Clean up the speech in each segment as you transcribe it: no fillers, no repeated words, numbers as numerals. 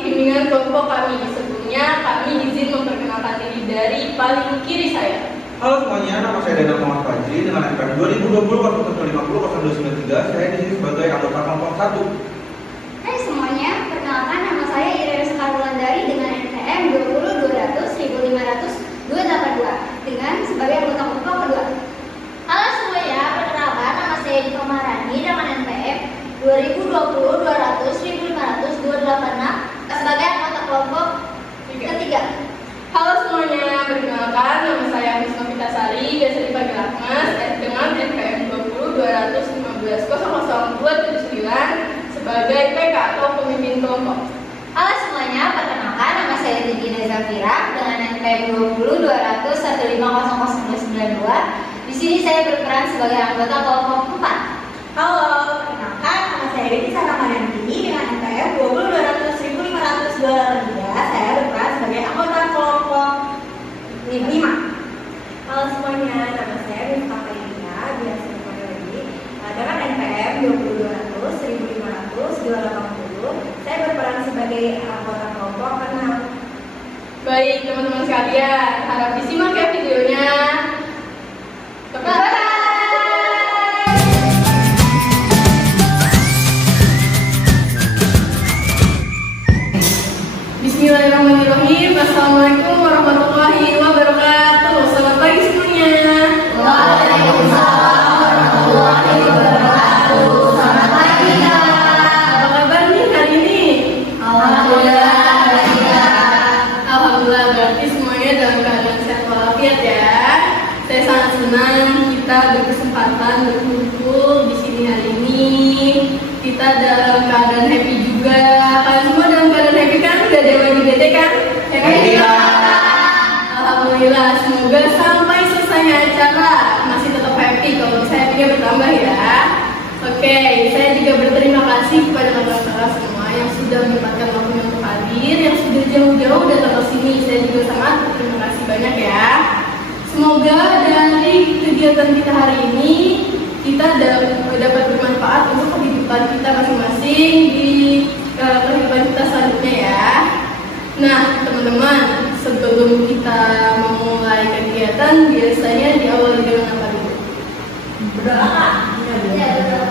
bimbingan kelompok kami. Sebelumnya kami izin memperkenalkan diri dari paling kiri saya. Halo semuanya, nama saya Danang Muhammad Fajri dengan NPM 2020-0150-023. Saya di sini sebagai anggota kelompok 1. Hai semuanya, perkenalkan nama saya Iren Sekarulandari dengan NPM 20-200-1500-282 dengan sebagai anggota kelompok kedua. Halo semuanya, perkenalkan nama saya Dika Maharani dengan NPM 2020-200-1500-286 sebagai anggota kelompok ketiga. Halo semuanya, perkenalkan nama saya Misma Pitasari, biasa dipanggil Agnes, dengan NPM 20-200-1500-279 sebagai PK atau pemimpin kelompok. Halo semuanya, perkenalkan nama saya Tigina Zafira dengan NPM 20-200-1500-292. Di sini saya berperan sebagai anggota kelompok 4. Halo, perkenalkan nama saya Dewi Sanamanantini dengan NPM 20-200-1500-283. Saya berperan sebagai anggota kelompok 5. Halo semuanya, nama saya Rinta Kairina, biasa dipanggil Dewi, dengan NPM 20-200-1500-280. Saya berperan sebagai anggota kelompok 6. Baik teman-teman sekalian, harap disimak ya videonya. Bye. Bismillahirrahmanirrahim. Assalamualaikum warahmatullahi wabarakatuh. Selamat pagi semuanya. Waalaikumsalam warahmatullahi wabarakatuh. Selamat pagi Kak. Apa kabar nih hari ini? Alhamdulillah. Alhamdulillah, berarti semuanya dalam keadaan sehat walafiat ya. Saya sangat senang kita berkesempatan berkumpul di sini hari ini. Kita dalam keadaan happy juga. Kalian semua dalam keadaan happy kan? Udah ada yang lagi bete kan? Happy ya? Alhamdulillah, semoga sampai selesainya acara masih tetap happy. Kalau bisa happy-nya bertambah ya. Oke, saya juga berterima kasih kepada teman-teman semua yang sudah menyempatkan waktunya untuk hadir, yang sudah jauh-jauh datang ke sini. Saya juga sangat berterima kasih banyak ya. Semoga dari kegiatan kita hari ini kita dapat bermanfaat untuk kehidupan kita masing-masing di kehidupan kita selanjutnya ya. Nah teman-teman, sebelum kita memulai kegiatan biasanya diawali dengan apa dulu? Berdoa.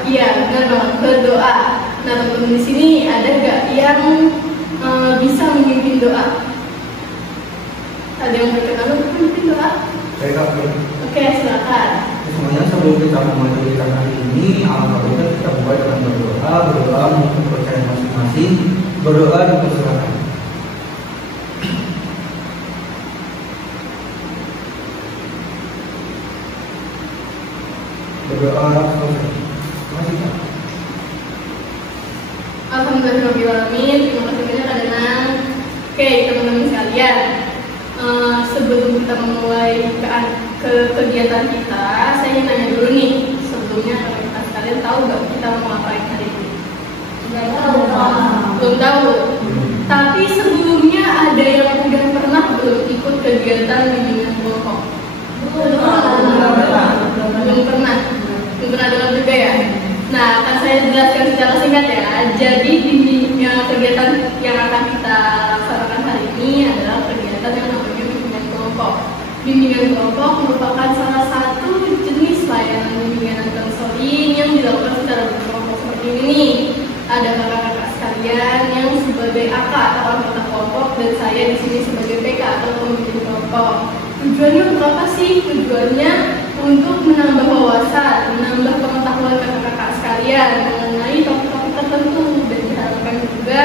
Iya benar banget, berdoa. Nah teman-teman di sini ada nggak yang bisa memimpin doa? Ada yang berkenan untuk memimpin doa? Saya Kak. Oke, silakan. Semuanya sebelum kita memulai kegiatan hari ini, alangkah baiknya kita mulai dengan berdoa untuk kepercayaan masing-masing. Berdoa dipersilakan. Berdoa selesai. Terima kasih Kak. Alhamdulillahirrahmanirrahim. Terima kasih banyak Kak Danang. Oke teman-teman sekalian, sebelum kita memulai ke kegiatan kita, saya ingin nanya dulu nih. Sebelumnya kita sekalian tahu nggak kita mau ngapain hari ini? Belum tahu. Tapi sebelumnya ada yang udah pernah belum ikut kegiatan bimbingan kelompok? Belum pernah dengar juga ya. Nah, akan saya jelaskan secara singkat ya. Jadi kegiatan yang akan kita laksanakan hari ini adalah kegiatan yang namanya bimbingan kelompok. Bimbingan kelompok merupakan salah satu jenis layanan bimbingan dan konseling yang dilakukan secara berkelompok seperti ini. Ada kakak-kakak sekalian yang sebagai AK atau anggota kelompok dan saya di sini sebagai PK atau pemimpin kelompok. Tujuannya untuk apa sih? Tujuannya untuk menambah wawasan, menambah pengetahuan kakak-kakak sekalian mengenai topik-topik tertentu, dan diharapkan juga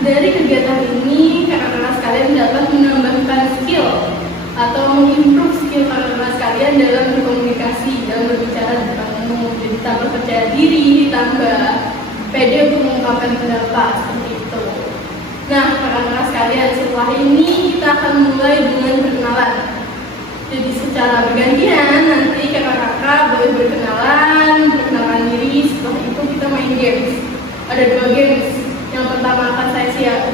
dari kegiatan ini kakak-kakak sekalian dapat menambahkan skill atau mengimprove skill kakak-kakak sekalian dalam berkomunikasi, dalam berbicara di depan umum. Jadi tambah percaya diri, tambah pede untuk mengungkapkan pendapat seperti itu. Nah kakak-kakak sekalian, setelah ini kita akan mulai dengan perkenalan. Jadi secara bergantian nanti kakak-kakak boleh berkenalan diri. Setelah itu kita main games. Ada 2 games. Yang pertama akan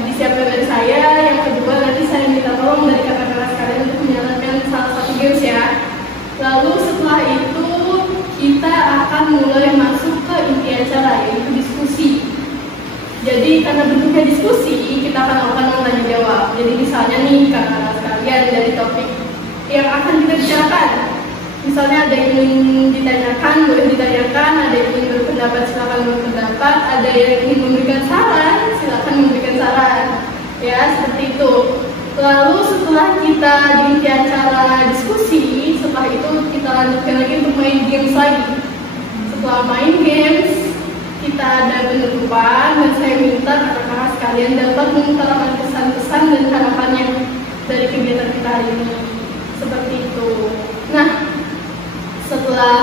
disiapkan dari saya. Yang kedua nanti saya minta tolong dari kakak-kakak sekalian untuk menjalankan salah satu games ya. Lalu setelah itu kita akan mulai masuk ke inti acara, yaitu diskusi. Jadi karena bentuknya diskusi, kita akan yang ingin ditanyakan, boleh ditanyakan. Ada yang ingin berpendapat, silakan berpendapat. Ada yang ingin memberikan saran, silakan memberikan saran. Ya, seperti itu. Lalu setelah kita di acara diskusi, setelah itu kita lanjutkan lagi untuk main games lagi. Setelah main games, kita ada penutupan dan saya minta kakak-kakak sekalian dapat mengutarakan pesan-pesan dan harapannya dari kegiatan kita hari ini. Seperti itu. Nah, setelah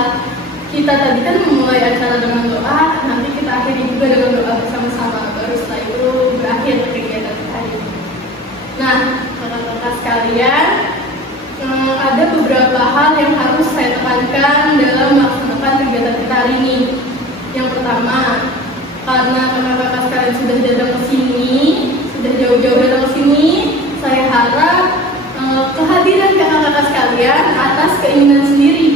kita tadi kan memulai acara dengan doa, nanti kita akhiri juga dengan doa bersama-sama. Baru setelah itu berakhir kegiatan kita hari ini. Nah, kakak-kakak sekalian, ada beberapa hal yang harus saya tekankan dalam melaksanakan kegiatan kita hari ini. Yang pertama, karena kakak-kakak sekalian sudah datang ke sini, sudah jauh-jauh datang ke sini, saya harap kehadiran kakak-kakak sekalian atas keinginan sendiri,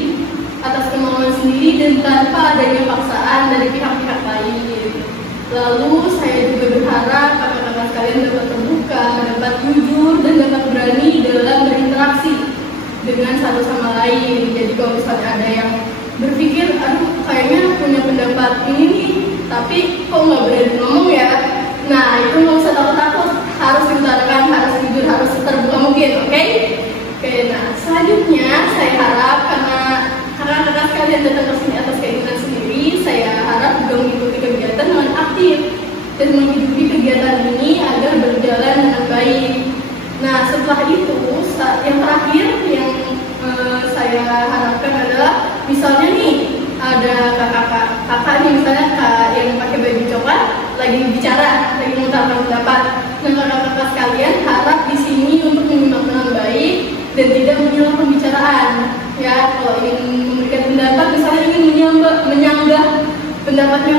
atas kemauan sendiri dan tanpa adanya paksaan dari pihak-pihak lain. Lalu saya juga berharap kakak-kakak sekalian dapat terbuka, dapat jujur dan dapat berani dalam berinteraksi dengan satu sama lain. Jadi kalau misalnya ada yang berpikir, aduh kayaknya punya pendapat ini nih, tapi kok nggak berani ngomong ya? Nah, itu nggak usah takut-takut, harus diutarakan, harus jujur, harus terbuka mungkin, oke? Oke, nah selanjutnya saya harap karena kakak-kakak sekalian datang ke sini atas keinginan sendiri, saya harap juga mengikuti kegiatan dengan aktif dan menghidupi kegiatan ini agar berjalan dengan baik. Nah, setelah itu, yang terakhir yang saya harapkan adalah misalnya nih ada kakak nih, misalnya kak yang pakai baju coklat lagi bicara, lagi mengutarakan pendapat. Nah, kakak-kakak sekalian harap di sini untuk menyimak dengan baik dan tidak menyimak pembicaraan. Ya, kalau ingin memberikan pendapat, misalnya ingin menyanggah pendapatnya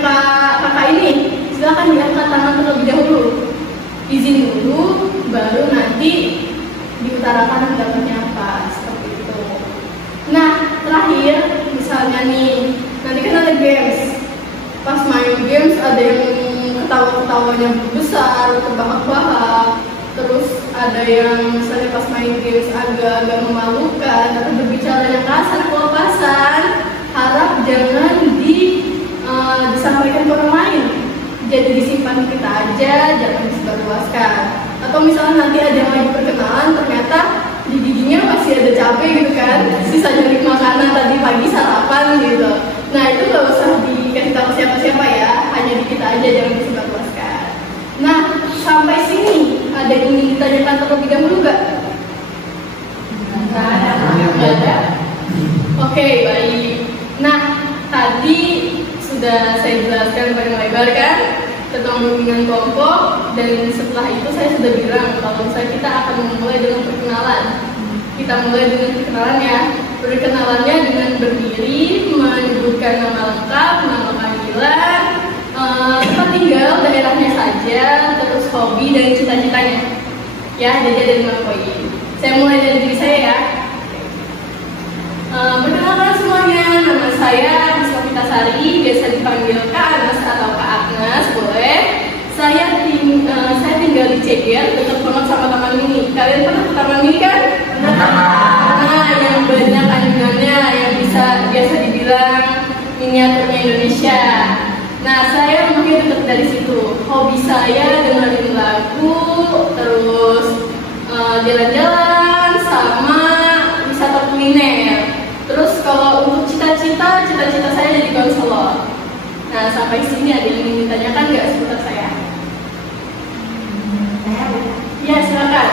kakak ini, silakan diangkat tangan terlebih dahulu, izin dulu, baru nanti diutarakan pendapatnya apa, seperti itu. Nah, terakhir, misalnya nih, nanti kan ada games. Pas main games ada yang ketawa-ketawanya besar, terbahak-bahak. Terus ada yang misalnya pas main games agak-agak memalukan atau berbicara yang kasar, kelepasan. Harap jangan disampaikan ke orang lain. Jadi disimpan kita aja, jangan disebarluaskan. Atau misalnya nanti ada yang lagi perkenalan, ternyata di giginya masih ada cabai gitu kan, sisa dari makanan tadi pagi sarapan gitu. Nah, itu gak usah dikasih tahu siapa-siapa ya, hanya di kita aja, jangan disebarluaskan. Nah, sampai sini ada yang ingin ditanyakan terlebih dahulu gak? Nggak ada. Oke, baik. Nah, tadi sudah saya jelaskan panjang lebar kan tentang bimbingan kelompok, dan setelah itu saya sudah bilang kalau misalnya kita akan memulai dengan perkenalan. Kita mulai dengan perkenalan ya. Perkenalannya dengan berdiri, menyebutkan nama lengkap, nama panggilan, tempat tinggal, daerahnya saja, terus hobi dan cita-citanya. Ya, jadi ada 5 poin. Saya mulai dari diri saya ya. Perkenalkan semuanya, nama saya Rizka Fitasari, biasa dipanggil Kak Agnes atau Kak Agnes, boleh. Saya tinggal di Ceger, dekat banget sama Taman Mini. Kalian pernah ke Taman Mini kan? Nah, yang banyak anjungannya, yang biasa dibilang miniaturnya Indonesia. Nah, saya mungkin dekat dari situ. Hobi saya dengerin lagu, terus jalan-jalan, sama wisata kuliner. Terus kalau untuk cita-cita saya jadi konselor. Nah, sampai sini ada yang ingin ditanyakan nggak seputar saya? Ya, silakan.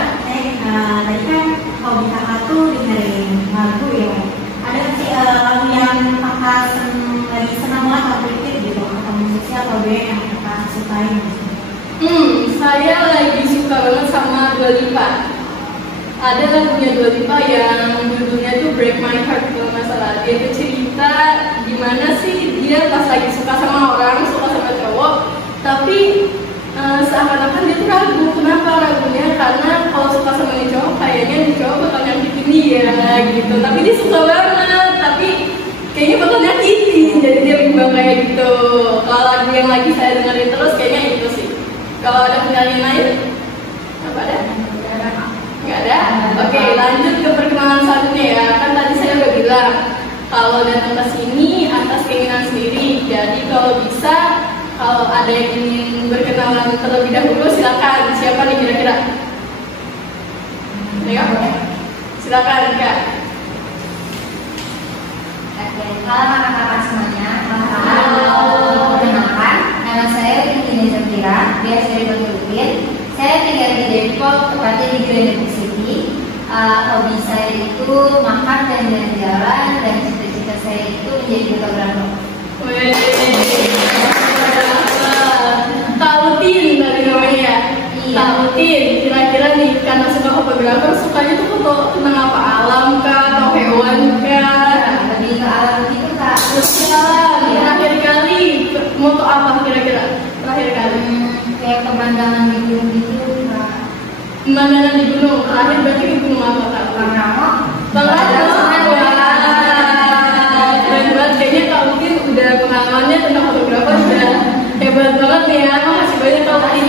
Tadi kan hobi kakak tuh dengerin lagu ya. Ada sih lagu yang kakak lagi senang banget atau repeat gitu, atau musiknya atau band yang kakak sukain? Saya lagi suka banget sama Dua Lipa. Ada lagunya Dua Lipa yang judulnya tuh Break My Heart kalau nggak salah. Dia tuh cerita gimana sih dia pas lagi suka sama orang, suka sama cowok, tapi seakan-akan dia tuh ragu. Kenapa ragunya? Karena kalau suka sama ini cowok, kayaknya ini cowok bakal nyakitin dia gitu. Tapi dia suka banget, tapi kayaknya bakal nyakitin. Jadi dia bimbang kayak gitu. Kalau lagu yang lagi saya dengerin terus kayaknya itu sih. Kalau ada penyanyi lain, apa ada? Nggak ada? Oke, lanjut ke perkenalan selanjutnya ya. Kan tadi saya udah bilang kalau datang ke sini atas keinginan sendiri. Jadi kalau bisa, kalau ada yang ingin berkenalan terlebih dahulu, silakan. Siapa nih kira-kira? Ya, silakan Kak. Oke, halo kakak-kakak semuanya. Perkenalkan, nama saya Rini Zafira, biasa dipanggil. Saya tinggal di Depok, tepatnya di Grand Depok City. Hobi saya itu makan dan jalan-jalan, dan cita-cita saya itu menjadi fotografer. Kak Utin tadi namanya. Iya. Kak Utin, kira-kira nih karena suka fotografer, sukanya tuh foto tentang apa? Alam kah atau hewan kah? Lebih ke alam gitu kak. Alam. Terakhir kali foto apa kira-kira? Terakhir kali. Kayak pemandangan di gunung gitu kak. Pemandangan di gunung. Terakhir berarti di gunung apa Kak? Bang Ramo. Bang Ramo. Keren banget. Kayaknya Kak Utin udah pengalamannya tentang fotografer udah hebat banget nih ya. Makasih banyak Kak Utin.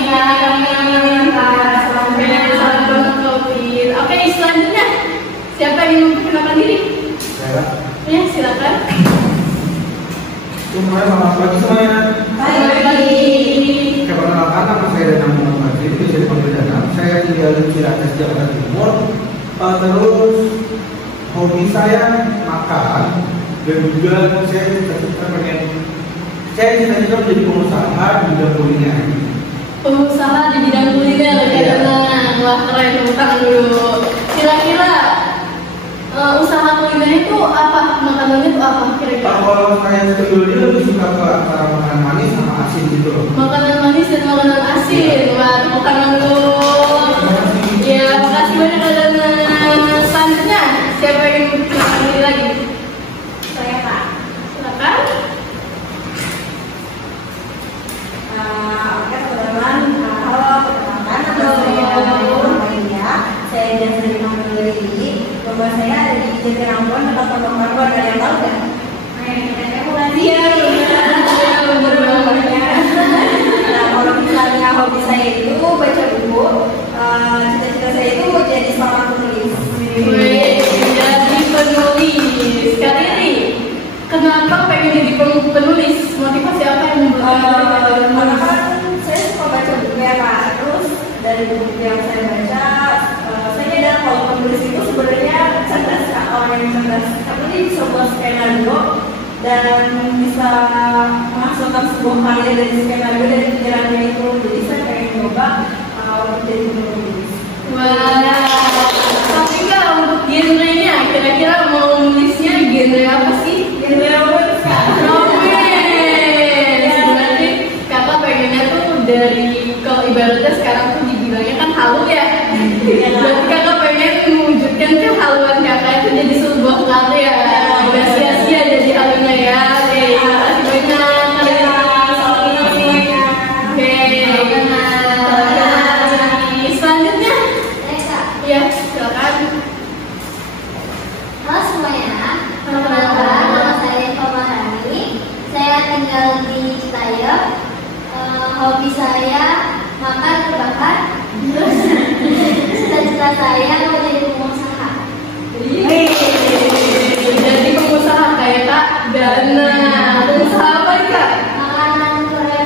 Salam banget Kak Utin. Oke, selanjutnya siapa yang ingin memperkenalkan diri? Saya. Ya, silakan. Selamat pagi semuanya. Baik. Perkenalkan, nama saya Danang Muhammad Fadli, bisa dipanggil Danang. Saya tinggal di Ciracas, Jakarta Timur. Terus hobi saya makan dan juga saya cita-cita menjadi pengusaha di bidang kuliner. Pengusaha di bidang kuliner, Danang. Wah, keren. Tepuk tangan dulu. Kira-kira usaha kuliner itu apa? Makanannya itu apa kira-kira? Kalau saya sendiri lebih suka ke antara makanan manis sama asin gitu loh. Makanan manis dan makanan asin. Wah, tepuk tangan dulu. Ya, makasih banyak Danang. Selanjutnya, siapa yang ingin berkenalkan diri lagi? Saya Kak. Silakan. Oke teman-teman, halo perkenalkan, nama saya Maria. Saya biasa dipanggil Lili. Rumah saya ada di Jatinangor, tempat Pondok Margon. Ada yang tahu nggak? Saya Mulandia. Ya, bener banget. Nah, kalau misalnya hobi saya itu baca buku, cita-cita saya itu jadi seorang penulis. Wih, jadi penulis. Kak Riri, kenapa pengen jadi penulis? Motivasi apa yang membuat Karena kan saya suka baca buku ya Kak. Terus dari buku yang saya baca, saya nyadar kalau penulis itu sebenarnya cerdas Kak, orang yang cerdas. Karena dia bisa buat skenario dan bisa menghasilkan sebuah karya dari skenario dari pikirannya itu. Jadi saya pengen coba untuk jadi penulis. Wah, tapi Kak untuk genrenya, kira-kira mau nulisnya genre apa sih? Genre romance Kak. Romance. Berarti Kakak pengennya tuh dari, kalau ibaratnya sekarang tuh dibilangnya kan halu ya. Berarti Kakak pengen mewujudkan kehaluan Kakak itu jadi sebuah karya. Gak sia-sia jadi halunya ya. Oke, makasih banyak. Oke, selanjutnya. Ya, silakan. Halo semuanya, perkenalkan nama saya Eva Maharani. Saya tinggal di Citayam. Hobi saya makan terbakar. Terus cita-cita saya mau jadi pengusaha. Jadi pengusaha kayak Kak Dana. Pengusaha apa nih Kak? Makanan Korea.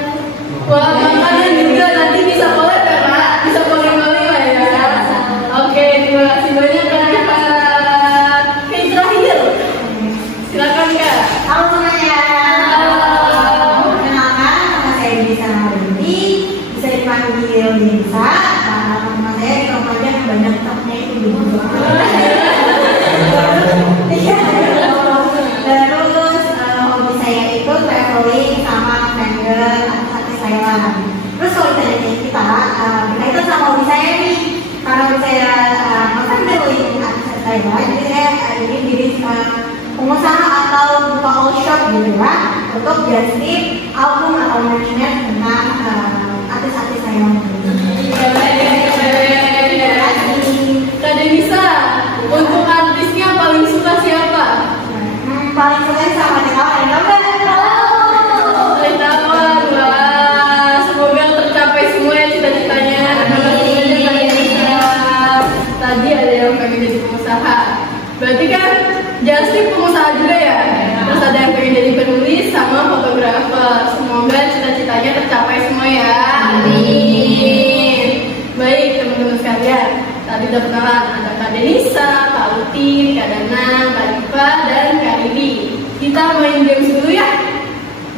Wah, makanan juga nanti bisa collab ya Kak? Bisa collab-collab lah ya. Oke, terima kasih banyak Kak. Oke, terakhir. Silakan Kak. Halo semuanya. Perkenalkan, nama saya Disa Narundi, bisa dipanggil Disa. Nama saya di rumahnya yang banyak temennya itu dulu. Terus hobi saya itu traveling sama travel artis Thailand. Terus kalau ditanya kita berkaitan sama hobi saya nih, karena hobi saya traveling artis Thailand, jadi saya ingin diri pengusaha atau buka all shop gitu ya, untuk justip album atau merchandise tentang artis-artis Thailand. Kak Denisa, untuk artisnya paling suka siapa? Paling suka sama Tekawan, Tawan, wah, semoga tercapai semua ya cita-citanya. Tadi ada yang pengen jadi pengusaha. Berarti kan Justin pengusaha juga ya? cita-citanya tercapai semua ya. Amin. Baik teman-teman sekalian, tadi udah kenalan ada Kak Denisa, Kak Utin, Kak Danang, Kak Diva, dan Kak Riri. Kita main games dulu ya.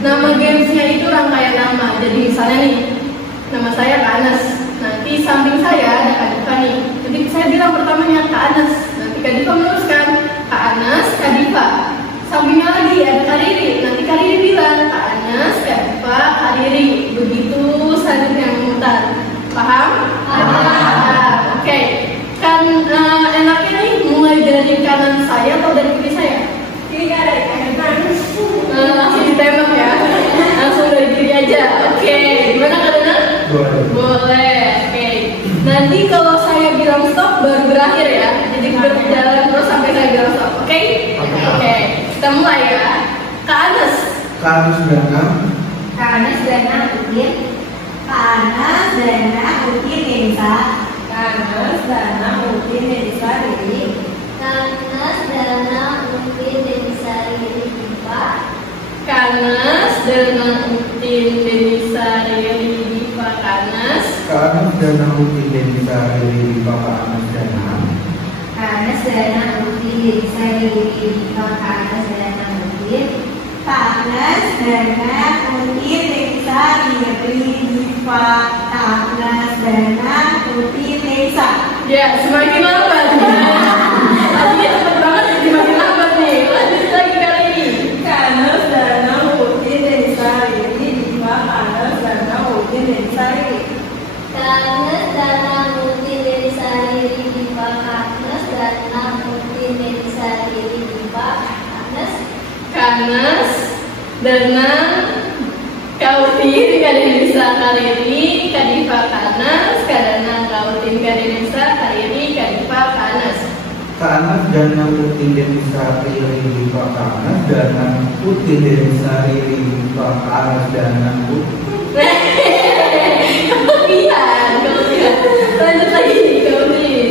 Nama gamesnya itu rangkaian nama. Jadi misalnya nih, nama saya Kak Anas. Nanti samping saya ada Kak Diva nih. Jadi saya bilang pertamanya Kak Anas. Nanti Kak Diva meneruskan Kak Anas, Kak Diva. Sampingnya lagi ada Kak Riri. Nanti Kak Riri bilang Kak Anas, Kak Diva, Kak Riri. Begitu selanjutnya memutar. Paham? Paham. Oke. Kan enaknya nih mulai dari kanan saya atau dari kiri saya? Kiri kanan. Langsung ditembak ya. Langsung dari kiri aja. Oke. Gimana Kak Danang? Boleh. Oke. Nanti kalau saya bilang stop baru berakhir ya. Jadi berjalan terus sampai saya bilang stop. Oke? Oke. Kita mulai ya. Kak Anas. Kak Anas Danang. Kak Anas Danang Utin. Kak Anas, Danang, Utin, Denisa. Kak Anas, Danang, Utin, Denisa, Riri. Kanas, Danang, Utin, Denisa, Riri, Diva. Kanas, Danang, Utin, Denisa, Riri, Diva. Kanas. Kak Anas Danang Utin Denisa Riri Diva. Kak Anas Danang. Kak Anas Danang Utin Denisa Riri Diva. Kak Anas Danang Utin. Kak Anas, Danang, Utin, Denisa, Riri, Diva. Kak Anas, Danang, Utin, Denisa. Ya, semakin lambat. Tadinya cepet banget, jadi makin lambat nih. Lanjut lagi kali ini. Kak Anas, Danang, Utin, Denisa, Riri, Diva. Kak Anas, Danang, Utin, Denisa, Riri. Kanas, Danang, Utin, Denisa, Riri, Diva. Kanas, Danang, Utin, Denisa, Riri, Diva. Kanas. Kanas, Danang, Kak Utin, Kak Denisa, Kak Riri, Kak Diva, Kanas, Kak Danang, Kak Utin, Kak Denisa, Kak Riri, Kak Diva, Kanas. Kak Anas Danang Utin Denisa Riri Diva. Kak Anas Danang Utin Denisa Riri Diva. Kak Anas Danang Utin. Kelebihan. Lanjut lagi nih, Kak Utin.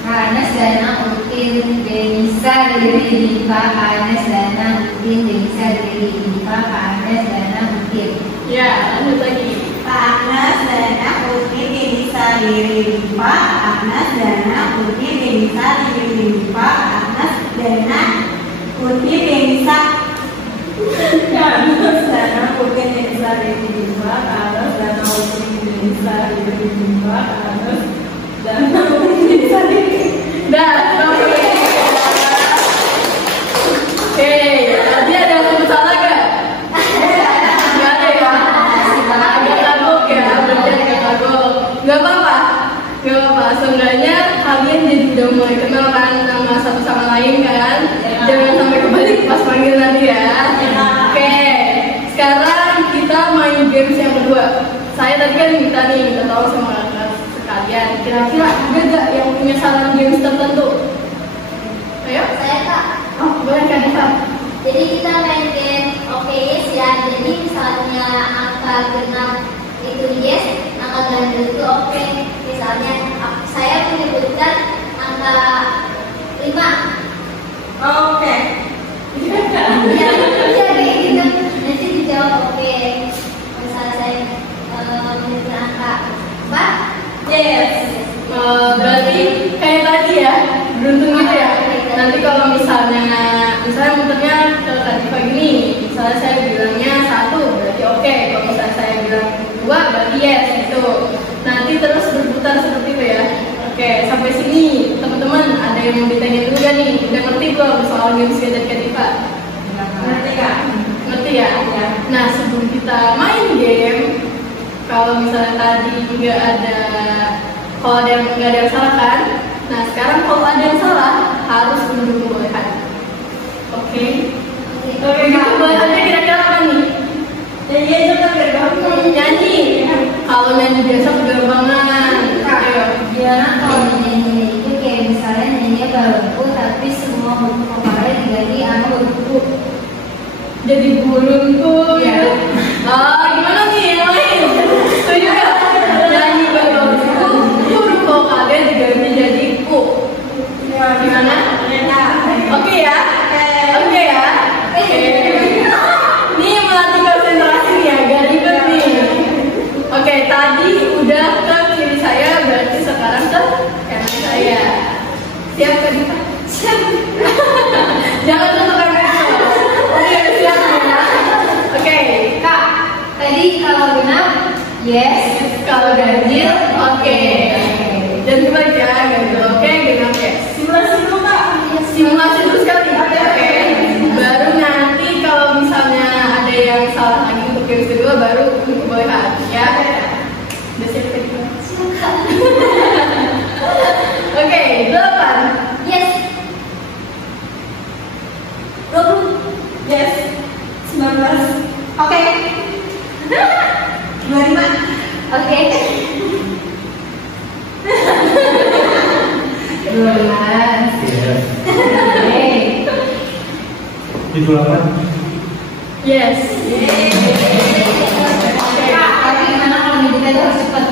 Kak Anas Danang Utin Denisa Riri Diva. Kak Anas Danang Utin Denisa Riri Diva. Kak Anas Danang Utin. Ya, lanjut lagi. Kak Anas, Danang, Utin, Denisa, Riri, Diva. Kak Anas, Danang, Utin, Denisa, Riri, Diva. Kak Anas, Danang, Utin, Denisa. Kak Anas, Danang, Utin, Denisa, Riri, Diva. Kak Anas, Danang, Utin, Denisa, Riri, Diva. Kak Anas, Danang, Utin, Denisa, Riri. Dah, oke, tadi ada yang mau salah gak? Gak ada ya? Agak kagok ya, berarti agak kagok. Gak apa-apa, gak apa-apa. Seenggaknya kalian jadi udah mulai kenal kan nama satu sama lain kan? Jangan sampai kebalik pas panggil nanti ya. Oke, sekarang kita main games yang kedua. Saya tadi kan minta tahu sama kalian sekalian. Kira-kira ada gak yang punya saran games tertentu? Ayo. Saya Kak. Oh, boleh Kak Diva. Jadi kita main game yes ya. Jadi misalnya angka genap itu yes, angka ganjil itu oke. Misalnya saya menyebutkan angka 5. Oke. Ya, kayak gitu. Nanti dijawab oke. Misalnya saya menyebutkan angka 4. Yes. Berarti kayak tadi ya, beruntung gitu ya. Nanti kalau misalnya muternya ke Kak Diva gini, misalnya saya bilangnya 1, berarti oke. Kalau misalnya saya bilang 2, berarti yes gitu. Nanti terus berputar seperti itu ya. Oke, sampai sini teman-teman ada yang mau ditanya dulu gak nih? Udah ngerti belum soal games dari Kak Diva? Ngerti Kak? Ngerti ya? Nah, sebelum kita main game, kalau misalnya tadi nggak ada yang salah kan? Nah, sekarang kalau ada yang salah harus menurut kebolehan. Oke? Oke, kebolehannya kira-kira apa nih? Nyanyi aja kan biar gampang. Nyanyi. Kalau nyanyi biasa penerbangan. Ayo. Gimana kalau nyanyi itu kayak misalnya nyanyinya baru tapi semua huruf vokalnya diganti sama huruf buku. Jadi burungku. Iya. Gimana nih yang lain? Setuju nggak? Nyanyi baru huruf vokalnya diganti jadi ku. Gimana? Oke ya? Oke ya? Oke. Ini melatih konsentrasi nih, agak ribet nih. Yes. Oke. 78. Yes. Tapi gimana kalau nyebutnya itu harus cepat?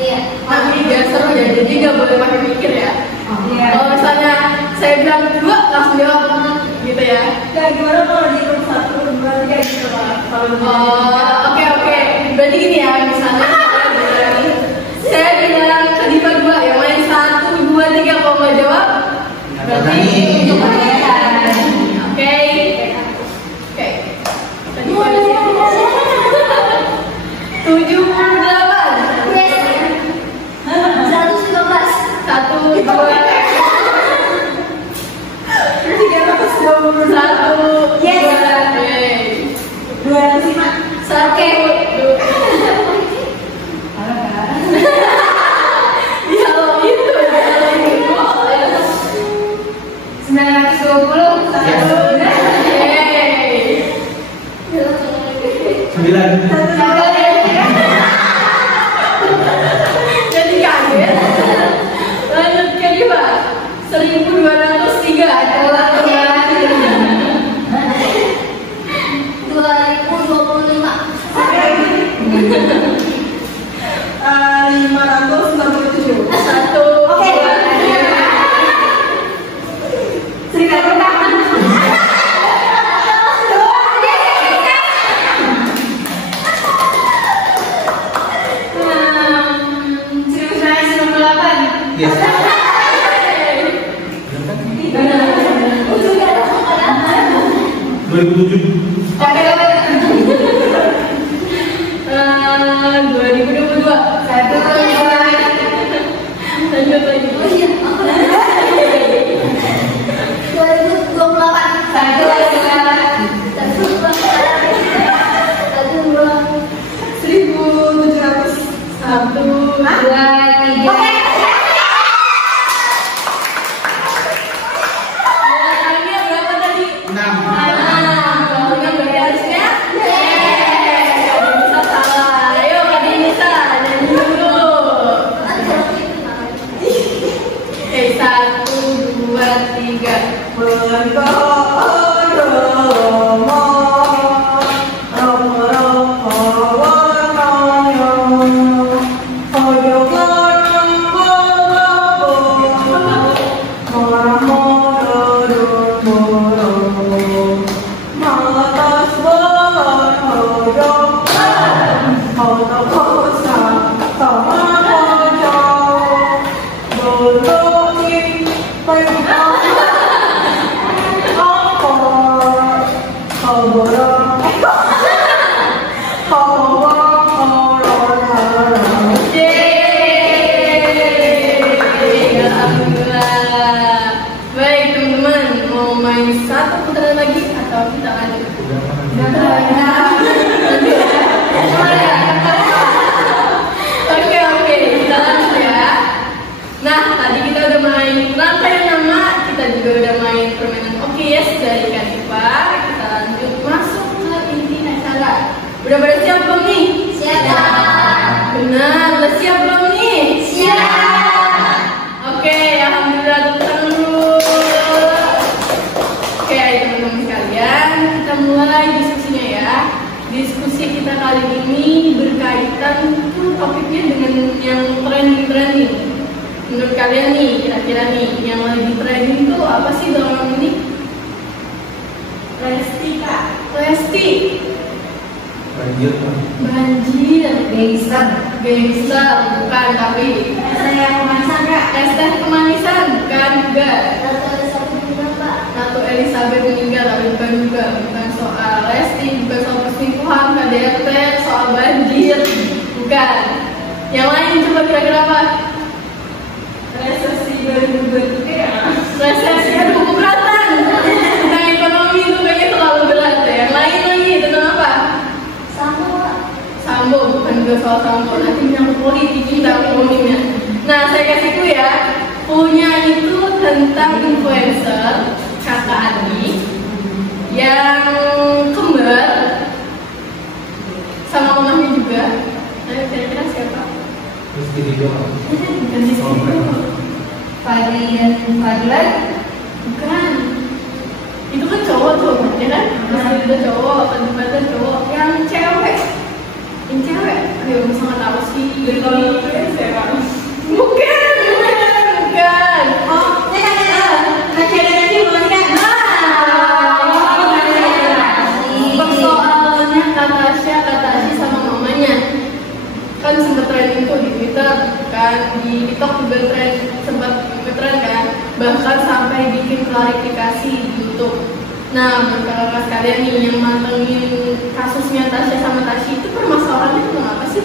Iya. Nanti dia seru ya, jadi nggak boleh pakai mikir ya. Iya. Kalau misalnya saya bilang 2, langsung jawab gitu ya. Ya gimana kalau di grup 1, 2, 3 gitu lah. Kalau Oh, oke. Berarti gini ya, misalnya saya bilang tadi 2, yang lain 1, 2, 3 kalau nggak jawab, berarti untuk kalian. Oke. Tadi 78. Yes. 115. 1, 2, 1. Yes. 205. 1. Ya lo itu. 920. Yeay. 9. Jadi kaget. Lanjut ke 5. 1203. Adalah 2025. 597. 1. Oke. 1000 pertama. Yes. 2007. Oke. 2022. 1. Lanjut lagi. Oh iya, aku lagi. 20. Fadli dan Fadlan? Bukan. Itu kan cowok tuh, ya kan? Masih ada cowok, Fadlan cowok. Yang cewek. Ayo, masa nggak tahu sih? Dari kalau itu ya saya Bukan. Oh, ini kan Nadia bukan kan? Persoalannya Kak Tasya sama mamanya kan sempat trending tuh di Twitter kan, di TikTok juga sempat ngetren kan, bahkan sampai bikin klarifikasi di YouTube. Nah, buat kakak sekalian nih yang mantengin kasusnya Tasya sama Tasya itu permasalahannya tentang apa sih?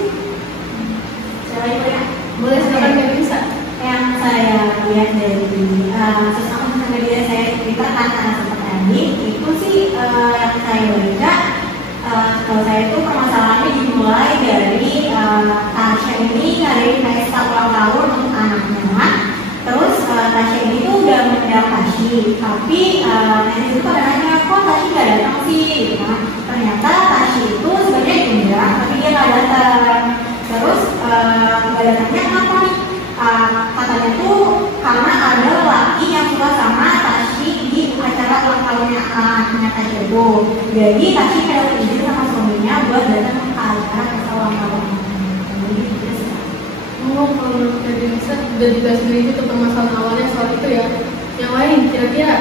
Cara itu ya. Boleh silakan Kak bisa. Yang saya lihat dari sosok media saya di Twitter karena seperti tadi itu sih yang saya baca, kalau saya itu permasalahannya dimulai dari Tasya ini ngadain pesta ulang tahun untuk anaknya. Terus Tasya ini tuh udah mengundang Tasya, tapi netizen itu pada nanya kok Tasya nggak datang sih, gitu kan? Ternyata Tasya itu sebenarnya diundang, tapi dia nggak datang. Terus nggak datangnya kenapa nih? Katanya tuh karena ada lelaki yang suka sama Tasya di acara ulang tahunnya anaknya Tasya itu. Jadi Tasya kayak izin sama suaminya buat datang ke acara pesta ulang tahun. Oh, kalau menurut Kak Denisa udah dijelasin itu tentang masalah awalnya soal itu ya. Yang lain kira-kira?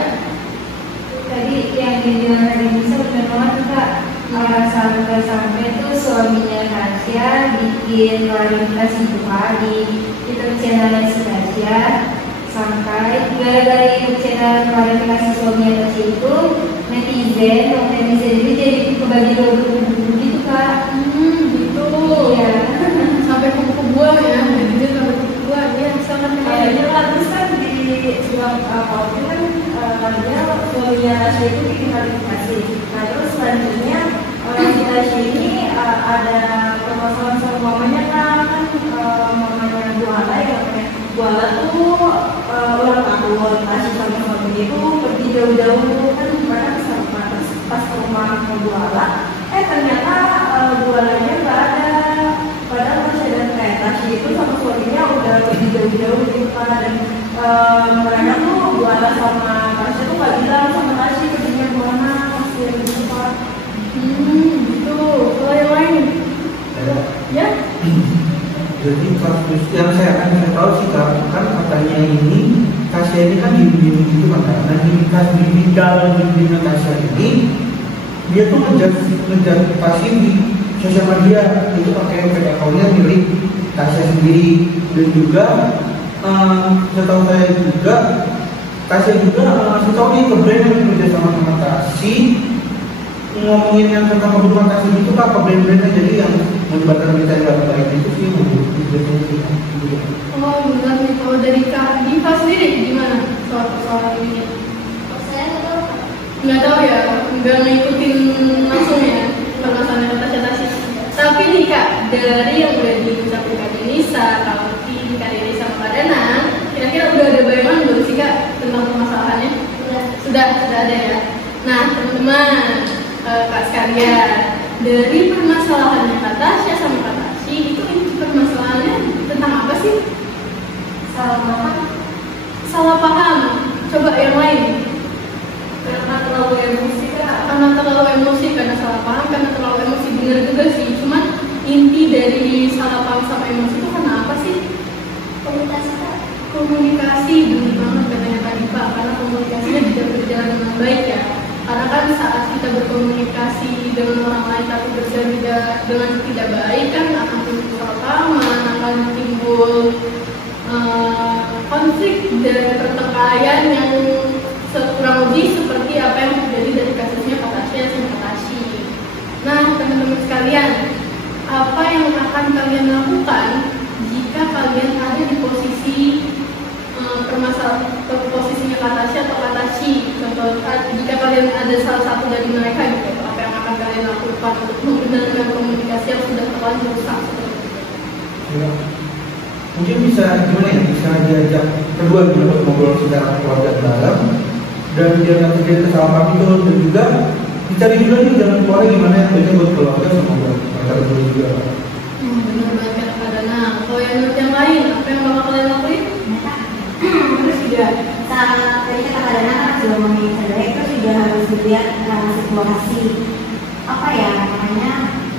Tadi yang dibilang Kak Denisa benar banget Kak. Sampai tuh suaminya Tasya bikin klarifikasi juga di YouTube channelnya si Tasya. Sampai gara-gara YouTube channel klarifikasi suaminya Tasya itu netizen itu jadi kebagi dua grup gitu Kak. Gitu. Iya. Sampai kuku buah ya, netizen sampai kuku buah ya, misalkan kayaknya lah terus kan di sebuah itu kan dia suaminya Tasya itu bikin klarifikasi. Nah terus selanjutnya si Tasya ini ada permasalahan sama mamanya kan mamanya Buala ya, Buala tuh ulang tahun Tasya sama suaminya itu pergi jauh-jauh kan kemana sama pas ke rumah Buala, ternyata Bualanya nggak ada. Padahal Tasya itu sama suaminya udah pergi jauh-jauh gitu kan, dan mereka tuh Buala sama Tasya tuh nggak bilang sama Tasya perginya kemana pasti gitu kan. Gitu. Kalau yang lain? Ya? Jadi kasus yang saya tahu sih kan katanya ini Tasya ini kan dibimbing gitu kan, nah di dalam bimbingan Tasya ini dia tuh ngejar Tasya di sosial media itu pakai akunnya milik Tasya sendiri, dan juga setahu saya juga Tasya juga ngasih tahu nih ke brand yang bekerja sama Tasya ngomongin yang tentang kebutuhan Tasya itu kan ke brand-brandnya, jadi yang melibatkan berita yang gak baik itu sih Oh benar nih, kalau dari Kak Diva sendiri gimana soal ini? Saya Nggak tahu ya, nggak ngikutin langsung ya permasalahan Tasya. Tapi nih Kak, dari yang udah diucapin Kak Denisa, Kak Uti, Kak Denisa, Kak Dana, kira-kira udah ada bayangan belum sih Kak tentang permasalahannya? Sudah ada ya. Nah teman-teman, Kak sekalian, dari permasalahannya Kak Tasya sama Kak Tasya itu permasalahannya tentang apa sih? Salah paham. Coba yang lain. Karena terlalu emosi Kak. Karena terlalu emosi, karena salah paham, karena terlalu emosi. Bener juga sih, cuman inti dari salah paham sama emosi itu karena apa sih? Komunikasi, bener banget katanya tadi Pak, karena komunikasinya tidak berjalan dengan baik ya. Karena kan saat kita berkomunikasi dengan orang lain tapi berjalan dengan tidak baik kan akan timbul kesalahpahaman, akan timbul konflik dan pertikaian yang kurang lebih seperti apa yang terjadi dari kasusnya Kak Tasya sama Kak Tasya. Nah teman-teman sekalian, apa yang akan kalian lakukan jika kalian ada di posisi posisinya Kak Tasya atau Kak Tasya? Contoh, jika kalian ada salah satu dari mereka gitu, apa yang akan kalian lakukan untuk membenarkan komunikasi yang sudah terlanjur rusak seperti itu? Ya. Mungkin bisa gimana ya, bisa diajak kedua untuk ngobrol secara keluarga dalam, dan dia nggak terjadi kesalahan itu, dan juga dicari juga nih jalan keluarnya gimana yang baiknya buat keluarga sama buat mereka berdua juga. Benar banget Kak Dana. Kalau yang lain, apa yang bakal kalian lakuin? Terus juga tadi kata Kak Dana kan juga ngomongin sadar itu juga harus dilihat situasi apa ya namanya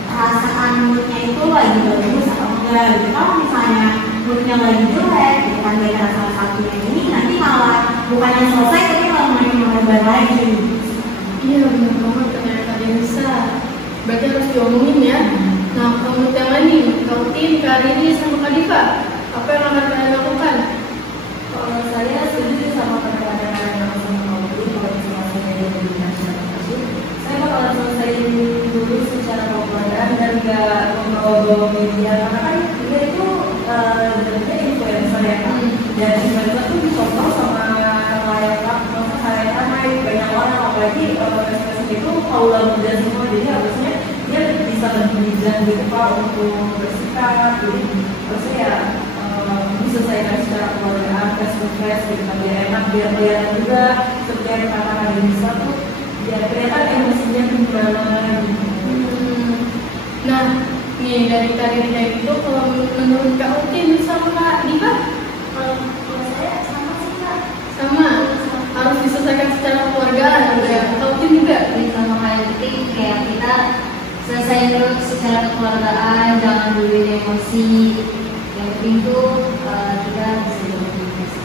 perasaan moodnya itu lagi bagus atau enggak gitu. Kalau misalnya moodnya lagi jelek gitu kan dia salah satunya ini nanti malah bukannya selesai tapi malah main lagi. Iya benar banget ternyata dia bisa. Berarti harus diomongin ya. Nah kamu yang lain nih, Kautin, Kak Rini, sama Kak Diva, apa yang akan kalian lakukan? Kalau saya setuju sama kata-kata yang sama Kautin. Kalau misalnya saya jadi nasionalisasi, saya bakalan selesaiin dulu secara kekeluargaan dan nggak membawa media karena kan dia itu sebenarnya influencer ya kan. Dan influencer tuh dicontoh sama saya ramai banyak orang apalagi ekspresi itu kaula muda semua jadi harusnya dia bisa berbijak gitu Pak untuk bersikap jadi harusnya ya diselesaikan secara keluargaan face gitu kan biar enak biar kelihatan juga seperti yang katakan di bisa tuh biar kelihatan emosinya gimana gitu. Nah nih dari karirnya itu kalau menurut Kak Utin sama Kak Diva? Kalau saya sama sih Kak. Sama harus diselesaikan secara keluargaan ya. Kak Utin juga? Sama kayak penting kayak kita selesai dulu secara kekeluargaan, jangan dulu emosi. Yang penting tuh kita bisa berkomunikasi.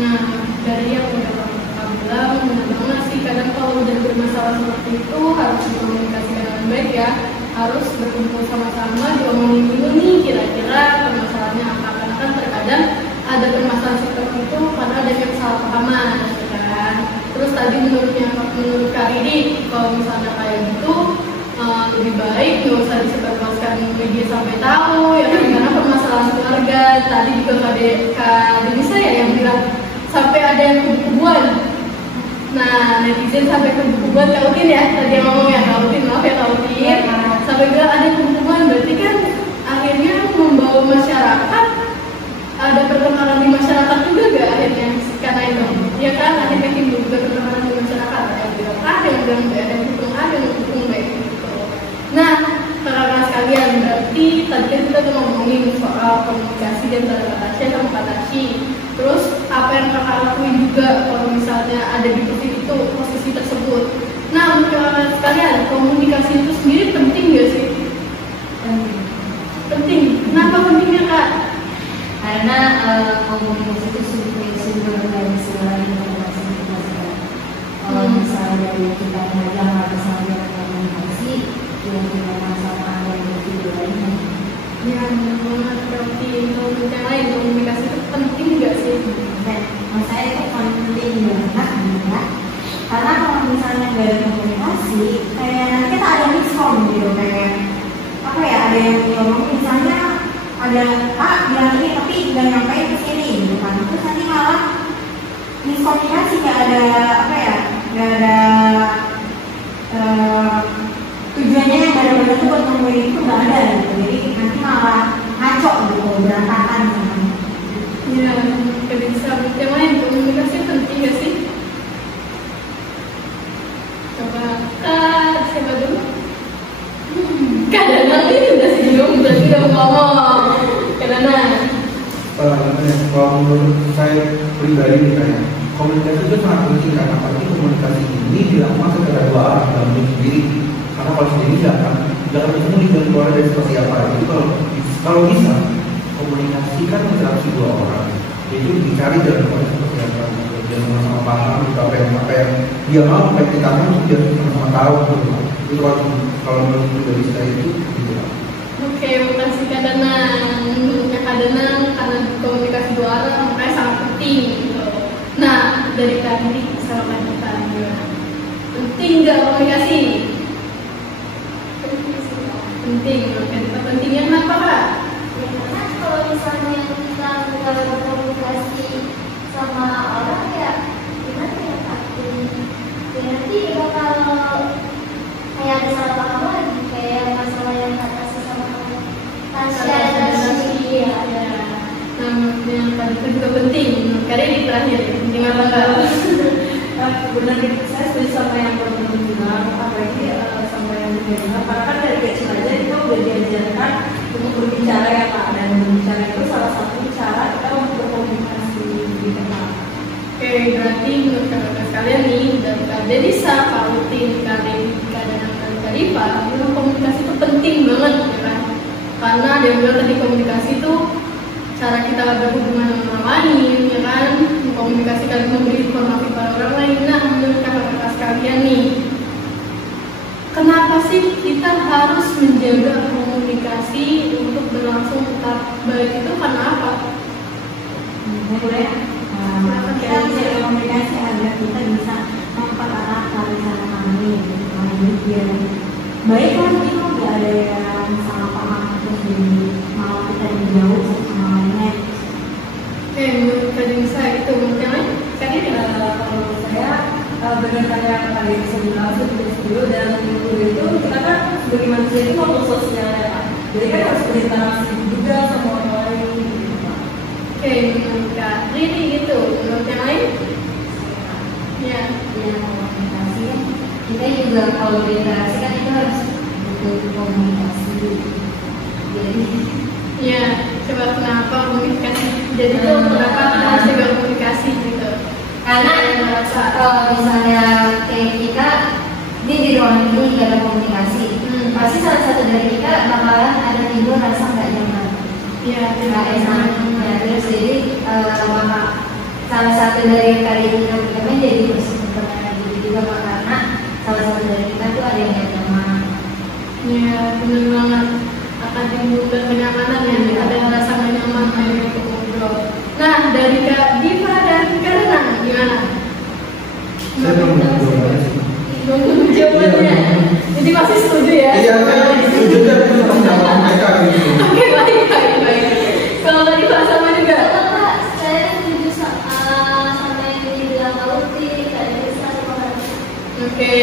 Nah dari yang udah Kak bilang benar banget sih kadang kalau udah bermasalah seperti itu harus dikomunikasikan dengan baik ya. Harus berkumpul sama-sama diomongin dulu nih kira-kira permasalahannya apa karena kan terkadang ada permasalahan seperti itu karena ada yang salah pahaman kan. Terus tadi menurut Kak Ridi kalau misalnya kayak gitu lebih baik nggak usah disebarluaskan media sampai tahu ya kan karena permasalahan keluarga tadi juga Kak Denisa ya yang bilang sampai ada yang kubu-kubuan. Nah netizen sampai kubu-kubuan Kak Utin ya tadi yang ngomong ya Kak Utin maaf ya Kak Utin sampai bilang ada kubu-kubuan berarti kan akhirnya membawa masyarakat ada pertengkaran di masyarakat juga gak akhirnya karena itu ya kan akhirnya timbul juga pertengkaran di masyarakat yang bilang A yang bilang B ada yang dukung A yang dukung B gitu. Nah kakak-kakak sekalian berarti tadi kan kita udah ngomongin soal komunikasi di antara Kak Tasya sama Kak Tashi. Terus apa yang kakak lakuin juga kalau misalnya ada di posisi tersebut. Nah untuk kakak sekalian komunikasi itu sendiri penting gak sih? Penting. Kenapa pentingnya Kak? Karena komunikasi itu sumber dari segala informasi kita sekarang. Kalau misalnya dari kita aja nggak bisa komunikasi, kita sama yang berbeda lainnya. Ya, banget berarti untuk yang lain komunikasi itu penting nggak sih? Dan menurut saya itu penting banget ya. Karena kalau misalnya nggak ada komunikasi, kayak nanti kita ada miskom gitu kayak apa ya ada yang ngomong misalnya ada bilang ini tapi nggak nyampein ke sini gitu kan terus nanti malah miskomunikasi nggak ada apa ya nggak ada tujuannya yang benar-benar tuh buat nemuin itu nggak ada gitu jadi nanti malah ngaco gitu berantakan gitu. Ya, nggak bisa. Yang lain komunikasi penting nggak sih? Coba siapa dulu? Kadang ini udah senyum berarti udah ngomong. Kalau menurut saya pribadi nih kayak komunikasi itu sangat penting karena apalagi komunikasi ini dilakukan secara dua arah dalam diri sendiri karena kalau sendiri jangan ketemu dengan keluarga dari seperti apa itu kalau bisa komunikasikan interaksi dua orang itu dicari jalan keluar seperti apa dia sama-sama paham apa yang dia mau apa yang kita mau dia sama-sama tahu itu kalau menurut dari saya itu gitu. Oke, makasih Kak Danang. Menurutnya Kak Danang karena komunikasi dua arah makanya sangat penting gitu. Nah, dari Kak Didi sama Kak Dita gimana? Penting nggak komunikasi? Penting. Kak Dita pentingnya kenapa Kak? Ya karena kalau misalnya kita nggak berkomunikasi sama orang ya gimana ya Kak? Ya nanti bakal kayak ada salah paham lagi kayak masalah yang kata sama Tasya dan Siti ya. Nah, yang tadi itu juga penting. Karena di terakhir penting apa enggak? Benar gitu, saya setuju sama yang teman-teman bilang, apalagi sama yang bilang karena kan dari kecil aja kita udah diajarkan untuk berbicara ya Pak dan berbicara itu salah satu cara kita untuk berkomunikasi di tengah. Denisa, Kak Utin, Kak Devika, dan Kak Diva bilang komunikasi itu penting banget ya kan, karena dia bilang tadi komunikasi itu cara kita berhubungan dengan orang lain ya kan, mengkomunikasikan, memberi informasi kepada orang lain. Nah, menurut kakak-kakak sekalian nih, kenapa sih kita harus menjaga komunikasi untuk berlangsung tetap baik itu karena apa? Kita menjaga komunikasi agar kita bisa mempererat tali silaturahmi, biar baik lah gitu, nggak ada yang salah paham terus jadi malah kita menjauh satu sama lainnya. Oke, menurut Kak Denisa itu yang lain? Kalau saya berdasarkan yang tadi saya bilang dulu dalam kuliah itu kita kan sebagai manusia itu makhluk sosial ya Pak. Jadi kan harus berinteraksi juga sama orang lain. Oke, menurut Kak Riri gitu. Menurut yang lain? Ya. Komunikasi kan kita juga kalau berinteraksi kan itu harus butuh komunikasi. Jadi Ya, coba kenapa komunikasi? Jadi tuh kenapa harus jaga komunikasi gitu? karena kalau misalnya kayak kita di ruangan ini gak ada komunikasi, pasti salah satu dari kita bakalan ada timbul rasa nggak nyaman. Iya, Nggak enak. Ya, terus jadi maka salah satu dari kali kita berteman jadi pertemuan lagi juga Pak, karena salah satu dari kita tuh ada yang nggak nyaman. Iya, benar banget. Akan timbulkan kenyamanan ya, ada rasa nggak nyaman akhirnya untuk ngobrol. Nah, dari Kak Diva dan Kak Renang gimana? Saya belum mencoba sih. Belum jawabannya. Jadi masih setuju ya? Iya, saya setuju dan itu pendapat mereka gitu. Oke, baik. Kalau Kak Diva sama juga? Kak, saya setuju sama yang dibilang Kak Uti, Kak Denisa, sama Kak Rina. Oke.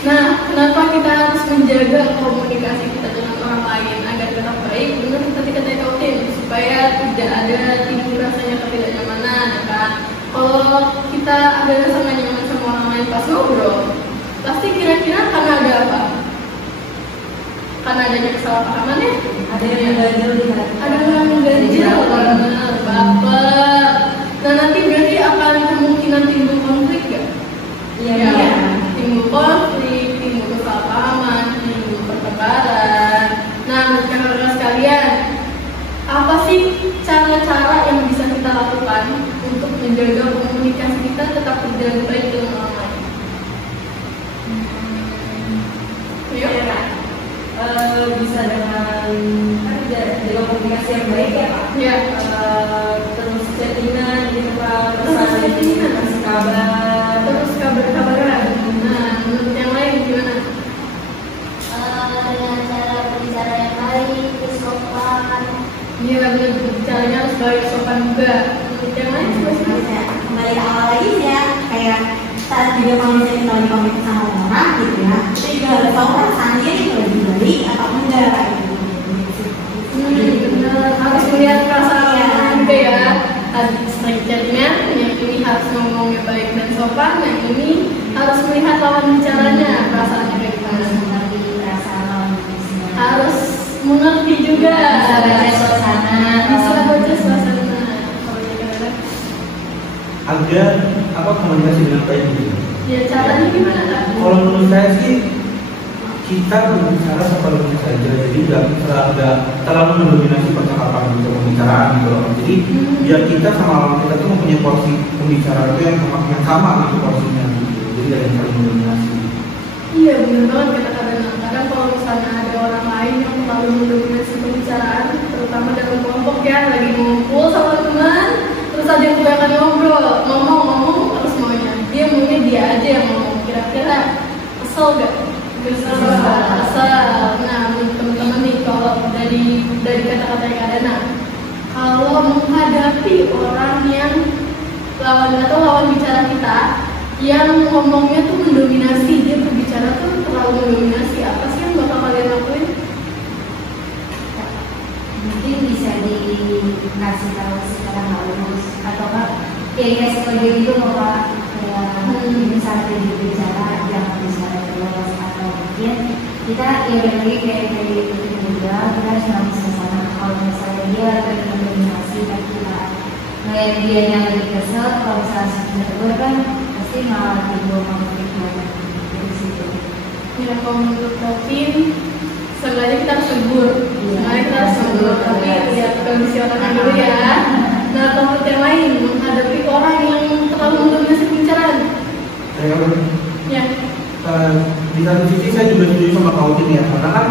Nah, kenapa kita harus menjaga komunikasi kita dengan orang lain agar tetap baik? Benar seperti kata Kak Utin, supaya tidak ada timbul rasanya ketidaknyamanan, ya kan? Kalau kita ada rasa nggak nyaman sama orang lain pas ngobrol, pasti kira-kira karena ada apa? Karena adanya kesalahpahaman ya? Ada yang ganjil di hati. Ada orang yang ganjil, benar, baper. Nah, nanti berarti akan kemungkinan timbul konflik gak? Iya. Timbul konflik, timbul kesalahpahaman, timbul pertengkaran. Nah, menurut kakak sekalian, apa sih cara-cara yang bisa kita lakukan untuk menjaga komunikasi kita tetap berjalan baik dengan orang lain? Bisa dengan jaga komunikasi yang baik ya Pak. Ya. Terus chattingan gitu Pak, Terus chattingan. kasih kabar. Terus kabar-kabaran. Nah, menurut yang lain gimana? Dengan cara berbicara yang baik, bersopan. Iya, benar, caranya harus baik, sopan juga. Menurut yang lain coba sih. Ya, kembali ke awal lagi ya, kayak saat juga kalau misalnya kita lagi komunikasi sama orang gitu ya, kita juga harus tahu perasaannya itu lagi baik atau enggak gitu. Benar, harus melihat perasaan orang juga ya. Selain chattingan, yang ini harus ngomongnya baik dan sopan, yang ini harus melihat lawan bicaranya, perasaannya kayak gimana. Harus mengerti perasaan lawan jenisnya. Harus mengerti juga. Bisa baca suasana. Bisa baca suasana. Kalau kita Agar apa komunikasi dengan baik gitu. ya caranya gimana Kak? Kalau menurut saya sih kita berbicara seperlunya saja, jadi nggak terlalu mendominasi percakapan untuk pembicaraan gitu loh. Jadi biar kita sama lawan kita tuh mempunyai porsi pembicaraan itu yang sama gitu porsinya gitu. Jadi nggak yang terlalu mendominasi. Iya, benar banget kata Kak Renang. Kadang kalau misalnya ada orang lain yang terlalu mendominasi pembicaraan, terutama dalam kelompok ya, lagi ngumpul sama teman, terus ada yang kebanyakan ngomong terus maunya dia aja yang ngomong. Kira-kira kesel gak? Kesel. Nah, menurut teman-teman nih, kalau dari kata-kata yang ada, nah, kalau menghadapi orang yang lawan bicara kita yang ngomongnya tuh mendominasi, dia berbicara tuh terlalu mendominasi, apa sih yang bakal kalian lakuin? Mungkin bisa dikasih tahu secara halus atau apa kayak kasih kode gitu loh Pak, kayak misalnya dia bicara jangan bicara terus, atau mungkin kita ya lagi kayak tadi itu juga kita harus nangis ke sana. Kalau misalnya dia lagi mendominasi dan kita ngeliat dia yang lagi kesel, kalau misalnya sebenarnya gue kan pasti malah timbul konflik dari situ. Ya kalau menurut Kelvin, seenggaknya kita harus tegur, seenggaknya kita harus tegur, tapi lihat kondisi orangnya dulu ya. Nah, tempat yang lain menghadapi orang yang terlalu mendominasi pembicaraan. Ya. Di satu sisi saya juga setuju sama Kelvin ya, karena kan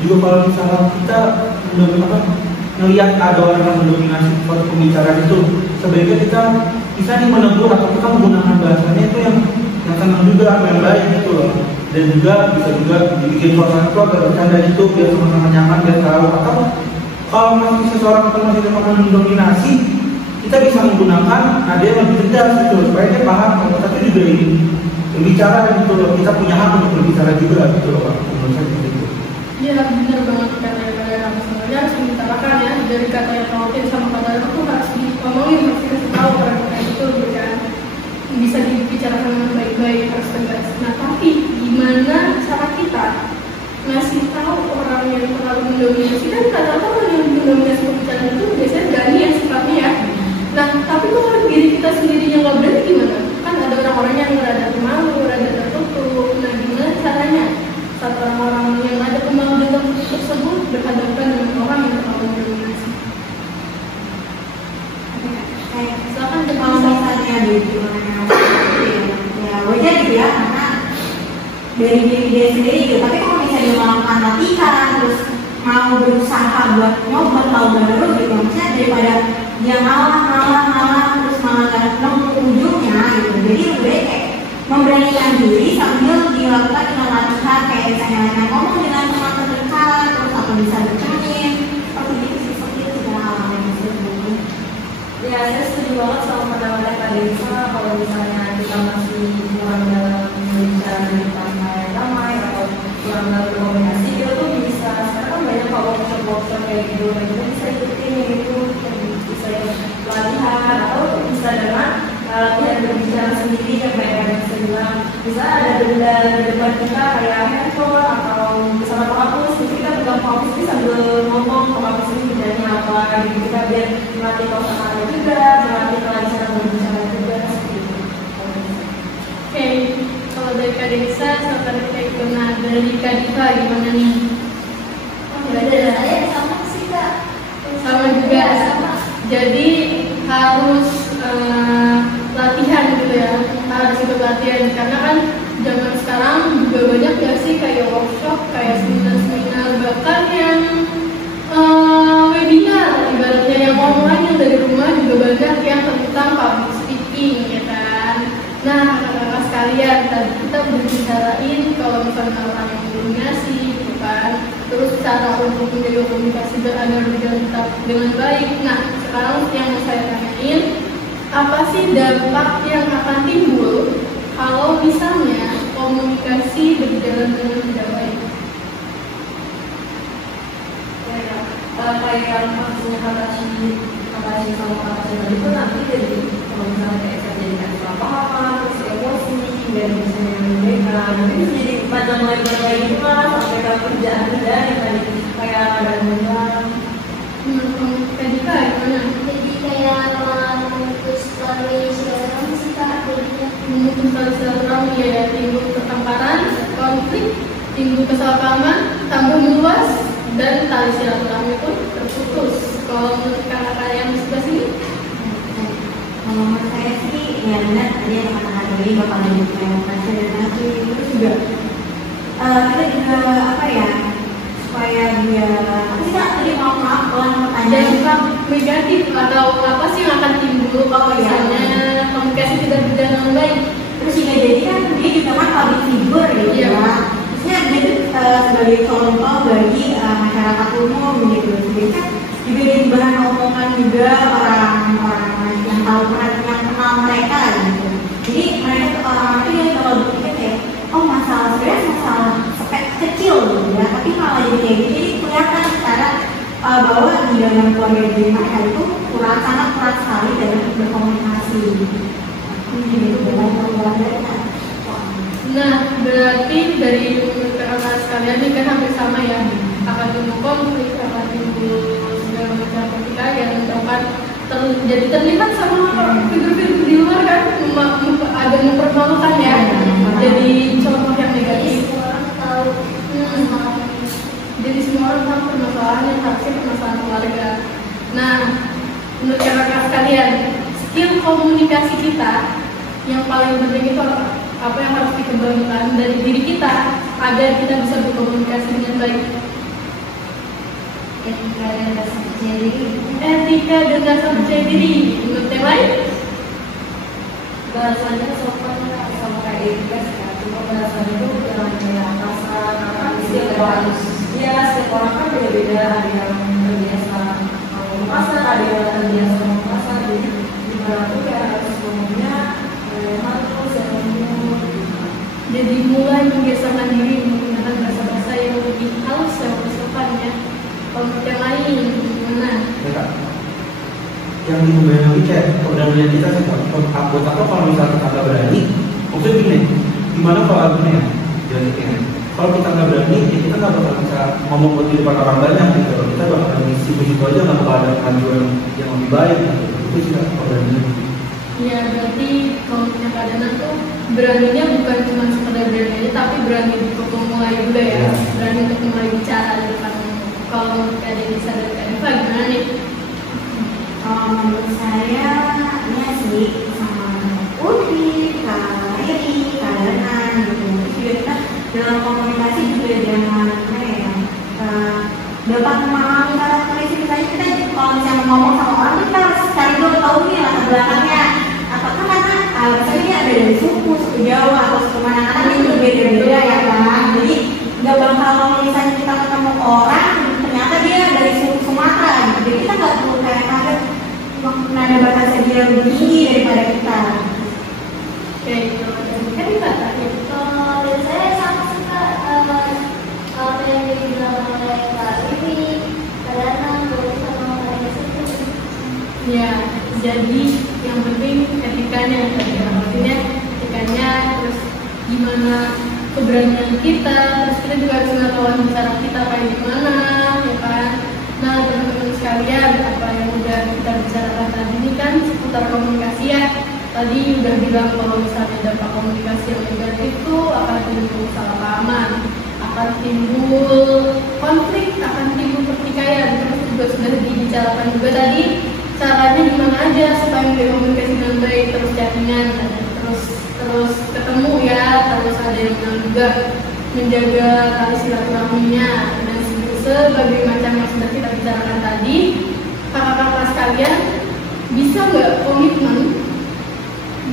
juga kalau misalnya kita melihat ada orang yang mendominasi pembicaraan itu, sebaiknya kita bisa nih menegur atau kita menggunakan bahasanya itu yang tenang juga, yang baik gitu loh. Dan juga bisa juga dibikin suasana itu agak bercanda gitu biar sama-sama nyaman, biar tahu. Atau kalau masih seseorang atau masih teman mendominasi, kita bisa menggunakan nada yang lebih tegas gitu supaya dia paham. Tapi juga ini berbicara gitu loh, kita punya hak untuk berbicara juga gitu loh Pak. Menurut saya gitu. Iya benar banget kata-kata sebenarnya harus dibicarakan ya, dari kata yang Kelvin sama kata itu harus diomongin, harus dikasih tahu orang kayak gitu kan. Bisa dibicarakan dengan baik-baik, harus tegas. Nah tapi gimana cara kita ngasih tahu orang yang terlalu mendominasi, kan kata-kata orang yang mendominasi pembicaraan itu biasanya berani ya sifatnya ya. Nah tapi kalau diri kita sendirinya nggak berani gimana? Kan ada orang-orang yang rada malu, rada tertutup. Nah gimana caranya saat orang-orang yang ada pemalu tersebut berhadapan dengan orang yang terlalu mendominasi? Misalkan kalau misalnya di gimana ya wajar gitu ya, karena dari diri dia sendiri gitu. Tapi kalau misalnya dia melakukan latihan terus mau berusaha buat nyoba hal baru gitu, maksudnya daripada dia ngalah terus malah gak nemu ujungnya gitu. Jadi lebih baik kayak memberanikan diri sambil dilakukan dengan latihan, kayak misalnya ngomong dengan teman terdekat terus atau bisa bercermin seperti itu sih, seperti itu segala hal yang disebut. Ya, saya setuju banget sama pendapat Kak Desa. Kalau misalnya kita masih kurang dalam berbicara di depan ramai atau kurang dalam berkomunikasi, kita tuh bisa, sekarang kan banyak kok workshop kayak gitu, dan kita bisa ikutin itu, bisa latihan atau bisa dengan latihan berbicara sendiri yang kayak bisa bilang, bisa ada benda di depan kita kayak handphone atau bersama penghapus, jadi kita pegang penghapus ini sambil ngomong penghapus ini bedanya apa, gitu kita biar melatih kosakata juga, melatih kelancaran berbicara juga seperti itu. Oke, kalau dari Kak Desa, silakan kita ikut. Nah dari Kak Diva gimana nih? Saya sama sih Kak. Sama juga. Jadi harus latihan gitu ya, harus ikut latihan karena kan zaman sekarang juga banyak ya sih kayak workshop, kayak seminar-seminar, bahkan yang webinar ibaratnya yang online yang dari rumah juga banyak yang tentang public speaking ya kan. Nah kakak-kakak sekalian, tadi kita udah bicarain kalau misalnya orang yang mendominasi gitu kan, terus cara untuk menjaga komunikasi agar berjalan dengan baik. Nah sekarang yang mau saya tanyain, apa sih dampak yang akan timbul kalau misalnya komunikasi berjalan dengan tidak baik? Kayak yang maksudnya kata si sama kata si tadi itu nanti jadi kalau misalnya kayak saya jadikan salah terus emosi dan misalnya mereka nanti bisa jadi macam lebar kayak gitu lah sampai ke kerjaan yang tadi kayak ada undang. Tadi Kak gimana? Jadi kayak memutus tali silaturahmi sih Kak, jadinya. Memutus tali silaturahmi ya, timbul pertengkaran, konflik, timbul kesalahpahaman, tambah meluas, dan tali silaturahmi pun terputus. Kalau menurut kakak yang di sebelah sini? Kalau menurut saya sih ya benar tadi yang kata-kata tadi bakal lanjut kayak baca dan nanti terus juga kita juga apa ya supaya dia kita tadi maaf kalau pertanyaan Dampak negatif atau apa sih yang akan timbul kalau misalnya komunikasi tidak berjalan dengan baik? terus juga jadi kan dia juga kan public figure ya. Iya. Maksudnya dia tuh sebagai contoh bagi masyarakat umum gitu. Jadi kan juga jadi bahan omongan juga orang-orang yang tahu yang kenal mereka gitu. Jadi mereka tuh orang-orang itu yang kalau berpikir kayak oh masalah sebenarnya masalah sepek kecil gitu ya, tapi malah jadi kayak gitu. Jadi kelihatan secara bahwa di dalam keluarga jadi mereka itu sangat kuat sekali dalam berkomunikasi gitu. Dengan keluarganya. Nah, berarti dari kakak sekalian ini kan hampir sama ya, akan timbul konflik, akan timbul segala macam ketika yang dapat jadi terlihat sama figur-figur di luar kan, ada mempermalukan ya. Jadi komunikasi kita yang paling penting itu apa? Apa yang harus dikembangkan dari diri kita agar kita bisa berkomunikasi dengan baik? Etika dan rasa percaya diri. Etika dan rasa percaya diri. Menurut yang lain? Bahasanya sopan sama kayak etika sih kan. Cuma bahasanya itu jangan kayak kasar, karena setiap orang setiap orang kan beda-beda. Ada yang terbiasa ngomong kasar, ada yang terbiasa ngomong kasar. Jadi gimana tuh kayak harus ngomongnya halus dan lembut. Jadi mulai membiasakan diri menggunakan bahasa-bahasa yang lebih halus dan bersopan ya. Kalau yang lain gimana? Ya Kak, yang dibayangkan lagi kayak keberanian kita sih Kak. Buat apa kalau misalnya kita nggak berani? Maksudnya gini, gimana kalau gini ya? Jadi gini, kalau kita nggak berani, ya kita nggak bakal bisa ngomong buat di depan orang banyak gitu. Kita bakal di situ-situ aja nggak bakal ada kemajuan yang lebih baik. Gitu. Itu sih Kak keberanian. Ya berarti kalau punya keadaan tuh beraninya bukan cuma sekedar berani aja, tapi berani untuk memulai juga ya. Ya. Berani untuk mulai bicara di depan. Kalau ada bisa dari Kak Diva gimana nih? Kalau menurut saya, ya sih sama Putri, Kak Riri, Kak Danan gitu. Terus juga kita dalam komunikasi juga jangan dapat memahami karakteristik misalnya kita kalau misalnya ngomong sama orang tuh kita harus cari dulu tahu nih latar belakangnya. Atau kan karena misalnya dia ada dari suku Jawa atau suku mana-mana itu beda-beda ya kan. Jadi nggak bakal kalau misalnya kita ketemu orang ternyata dia dari suku Sumatera gitu. Jadi kita nggak perlu kayak kaget nada bahasa dia lebih tinggi daripada kita. Oke, kan Diva terakhir. Kalau dari saya sama suka apa yang dibilang oleh Kak Riri, Kak Danang, sama Kak Riri. Ya, jadi yang penting etikanya tadi ya, artinya etikanya, terus gimana keberanian kita, terus kita juga harus mengetahui cara kita kayak gimana, ya kan? Nah teman-teman sekalian, apa yang udah kita bicarakan tadi ini kan seputar komunikasi ya. Tadi udah bilang kalau misalnya dampak komunikasi yang negatif itu akan timbul kesalahpahaman, akan timbul konflik, akan timbul pertikaian. Terus juga sudah dibicarakan juga tadi caranya gimana aja supaya berkomunikasi dengan baik, terus chattingan, terus ketemu ya, terus ada yang bilang juga menjaga tali silaturahminya dan sebagai macam yang sudah kita bicarakan tadi. Kakak-kakak sekalian bisa nggak komitmen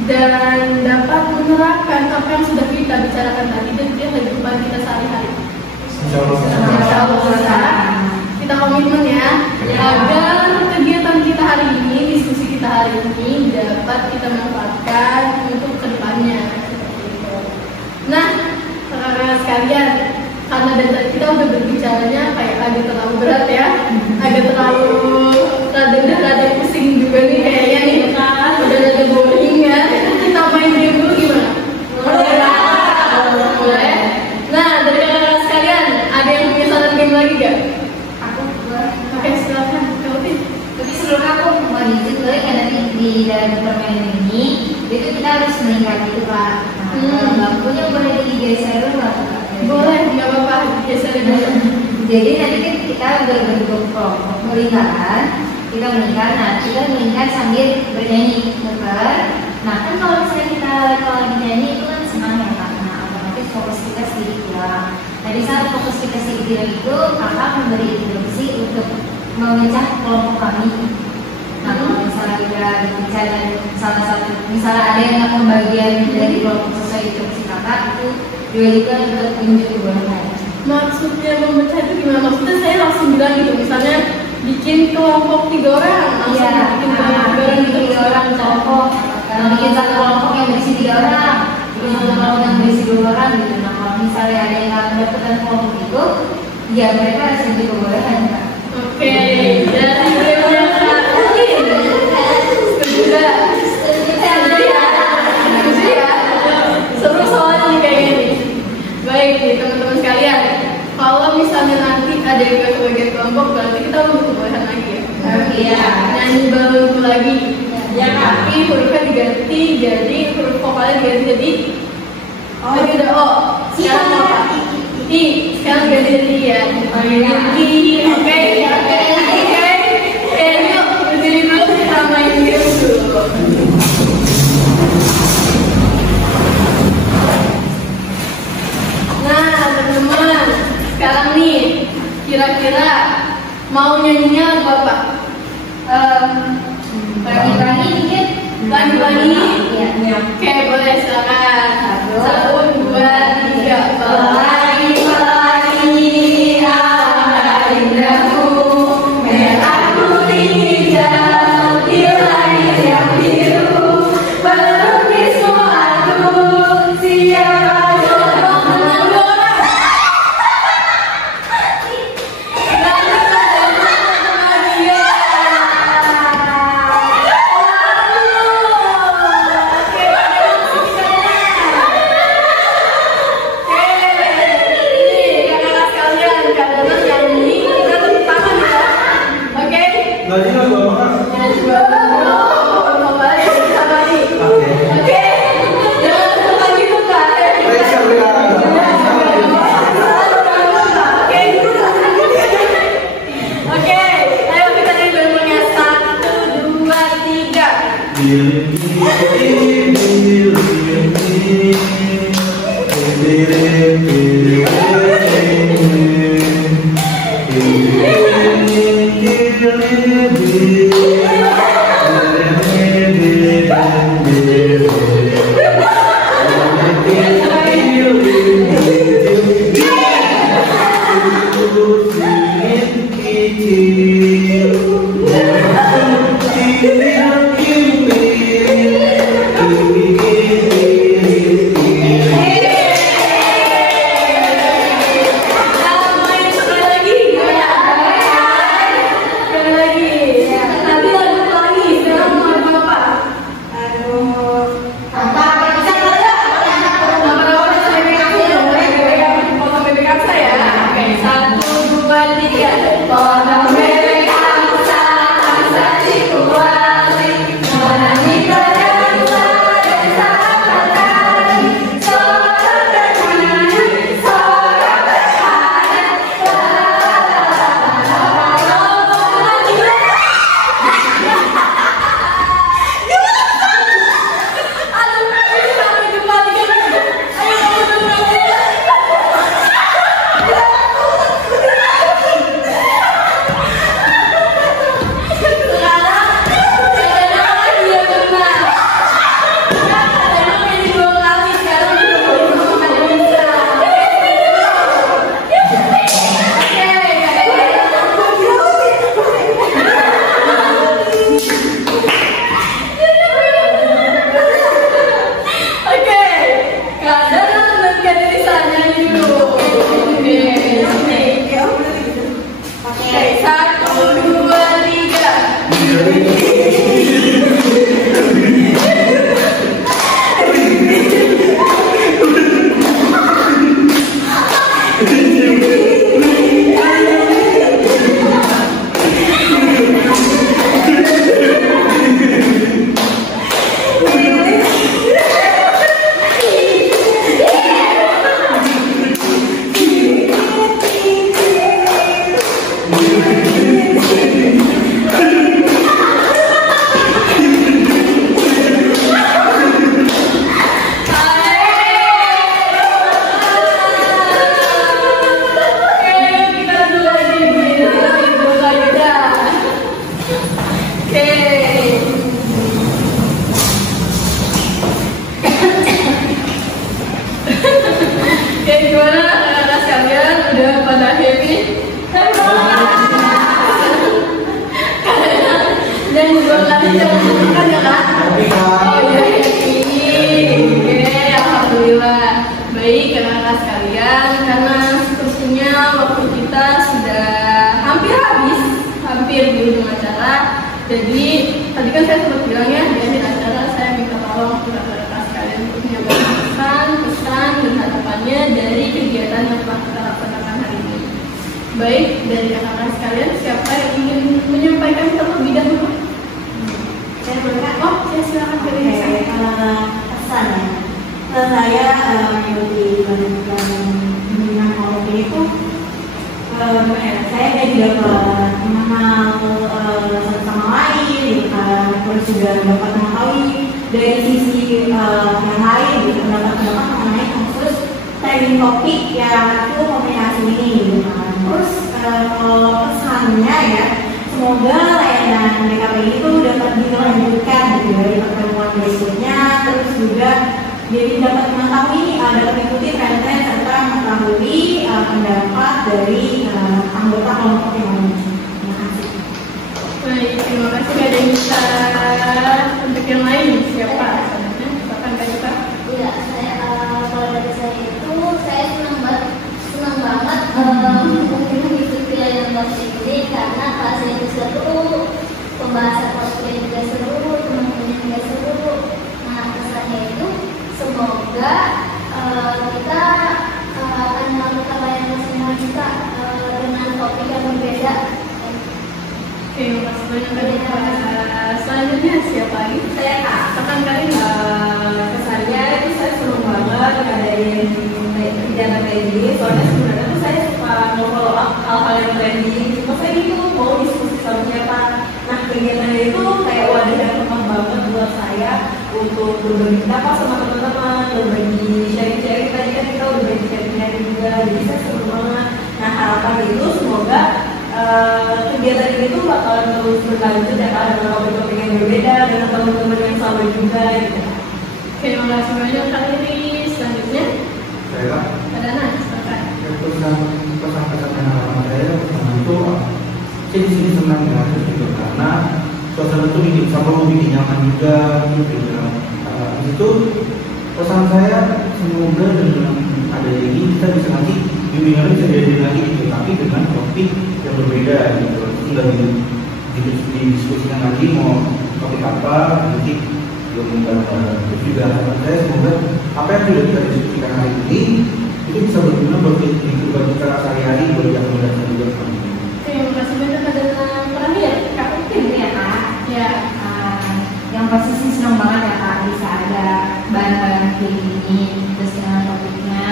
dan dapat menerapkan apa yang sudah kita bicarakan tadi dan di kehidupan kita sehari-hari? Insya Allah. Kita komitmen ya, agar kegiatan kita hari ini, diskusi kita hari ini dapat kita manfaatkan untuk kedepannya. Nah, kakak-kakak sekalian, karena dari tadi kita udah berbicaranya kayak agak terlalu berat ya, agak terlalu rada pusing juga nih kayaknya nih, udah rada boring ya. Kita main game dulu gimana? Boleh. Nah, dari kakak-kakak sekalian, ada yang punya saran game lagi gak? Oke, silakan. Tapi sebelum aku mau izin boleh kan nanti di dalam permainan ini itu kita harus meningkat itu Pak. Kalau lampunya boleh digeser dulu Pak. Boleh, nggak apa-apa, geser dulu. Jadi nanti kita berbentuk kelompok melingkar, kita melingkar. Nah kita melingkar sambil bernyanyi muter. Nah kan kalau misalnya kita kalau nyanyi itu kan senang ya Kak. Nah otomatis fokus kita sedikit hilang. Nah di saat fokus kita sedikit hilang itu kakak memberi instruksi untuk memecah kelompok kami. Nah kalau misalnya kita bicara salah satu, misalnya ada yang nggak pembagian dari kelompok sesuai instruksi kakak itu diwajibkan untuk tunjuk kebenaran. Maksudnya memecah itu gimana? Maksudnya saya langsung bilang gitu, misalnya bikin kelompok 3 orang, langsung bikin kelompok 3 orang gitu, 3 orang kelompok. Nah bikin satu kelompok yang berisi 3 orang, bikin satu kelompok yang berisi 2 orang gitu. Nah kalau misalnya ada yang nggak mendapatkan kelompok itu, ya mereka harus tunjuk kebenaran Kak. Oke, dari gamenya Kak Uin. Setuju ya? Seru soalnya nih kayak gini. Baik nih teman-teman sekalian, kalau misalnya nanti ada yang gak kebagian kelompok, berarti kita mau kebolehan lagi ya? Iya. Nyanyi baru lagi. Ya, tapi hurufnya diganti, jadi huruf vokalnya diganti jadi tadi udah O. Sekarang apa? I. Sekarang ganti jadi I ya. I. Oke. Yuk, berdiri dulu kita main game dulu. Mau nyanyinya lagu apa? Pelangi-pelangi dikit. Pelangi-pelangi? Iya. Oke, boleh silakan. 1, 2, 3. Pelangi-pelangi ala indahmu, merah kuning hijau di langit yang biru, pelukismu aku siapa jodohmu. Lagi lagu apa? Baik, anak-anak sekalian, karena seterusnya waktu kita sudah hampir habis, hampir di ujung acara. Jadi tadi kan saya sempat bilang ya, di akhir acara saya minta tolong kepada anak-anak sekalian untuk menyampaikan pesan dan harapannya dari kegiatan yang telah kita laksanakan hari ini. Baik, dari anak-anak sekalian, siapa yang ingin menyampaikan terlebih dahulu? Saya boleh? Oh, saya silakan pilih. Pesan ya. Saya mengikuti pembinaan OP itu, saya dapat mengenal satu sama lain, gitu kan. Terus juga dapat mengetahui dari sisi yang lain, gitu, pendapat mengenai khusus trending topik yang itu komunikasi ini, gitu kan. Terus kalau pesannya ya, semoga layanan BKP itu dapat dilanjutkan gitu dari pertemuan berikutnya, terus juga jadi dapat mengetahui, dapat mengikuti tren-tren serta mengetahui pendapat dari anggota kelompok yang lain. Terima kasih. Baik, terima kasih. Ada yang bisa untuk yang lain siapa? Silakan Kak Yuka. Iya, saya kalau dari saya itu saya senang banget mungkin mengikuti layanan topik ini karena kelasnya itu seru, pembahasan topiknya juga seru, teman-temannya juga seru. Nah, kesannya itu semoga kita akan melakukan layanan semua kita dengan topik yang berbeda. Oke, makasih banyak Kak Yuka. Selanjutnya siapa lagi? Saya Kak. Silakan Karin. Kesannya itu saya senang banget ngadain kegiatan kayak gini. Soalnya sebenarnya tuh saya suka follow up hal-hal yang trending. Cuma saya itu mau diskusi sama siapa. Nah, kegiatan itu kayak wadah yang tepat banget buat saya untuk berbagi pendapat sama teman-teman, berbagi sharing-sharing. Tadi kan kita udah berbagi sharing-sharing juga, jadi saya senang banget. Nah, harapan itu semoga kegiatan ini tuh bakalan terus berlanjut ya Kak, dengan topik-topik yang berbeda, dengan teman-teman yang sama juga gitu. Oke, terima kasih banyak Kak Iris. Selanjutnya Saya ada Nana, silakan. pesan-pesan yang harapan saya pertama itu saya di sini senang ya gitu karena suasana itu bikin sama bikin nyaman juga gitu. Itu pesan saya semoga dengan ada ini kita bisa nanti bimbingan bisa jadi lagi gitu, tapi dengan topik yang berbeda gitu. Tinggal didiskusikan lagi mau topik apa nanti diumumkan. Terus juga harapan saya semoga apa yang sudah kita diskusikan hari ini itu bisa berguna buat kita sehari-hari buat yang mendatang juga. Oke, terima kasih banyak. Ada terakhir Kak Utin ya Kak. Ya. Yang pasti sih senang banget ya Kak bisa ada bahan-bahan kayak gini terus dengan topiknya.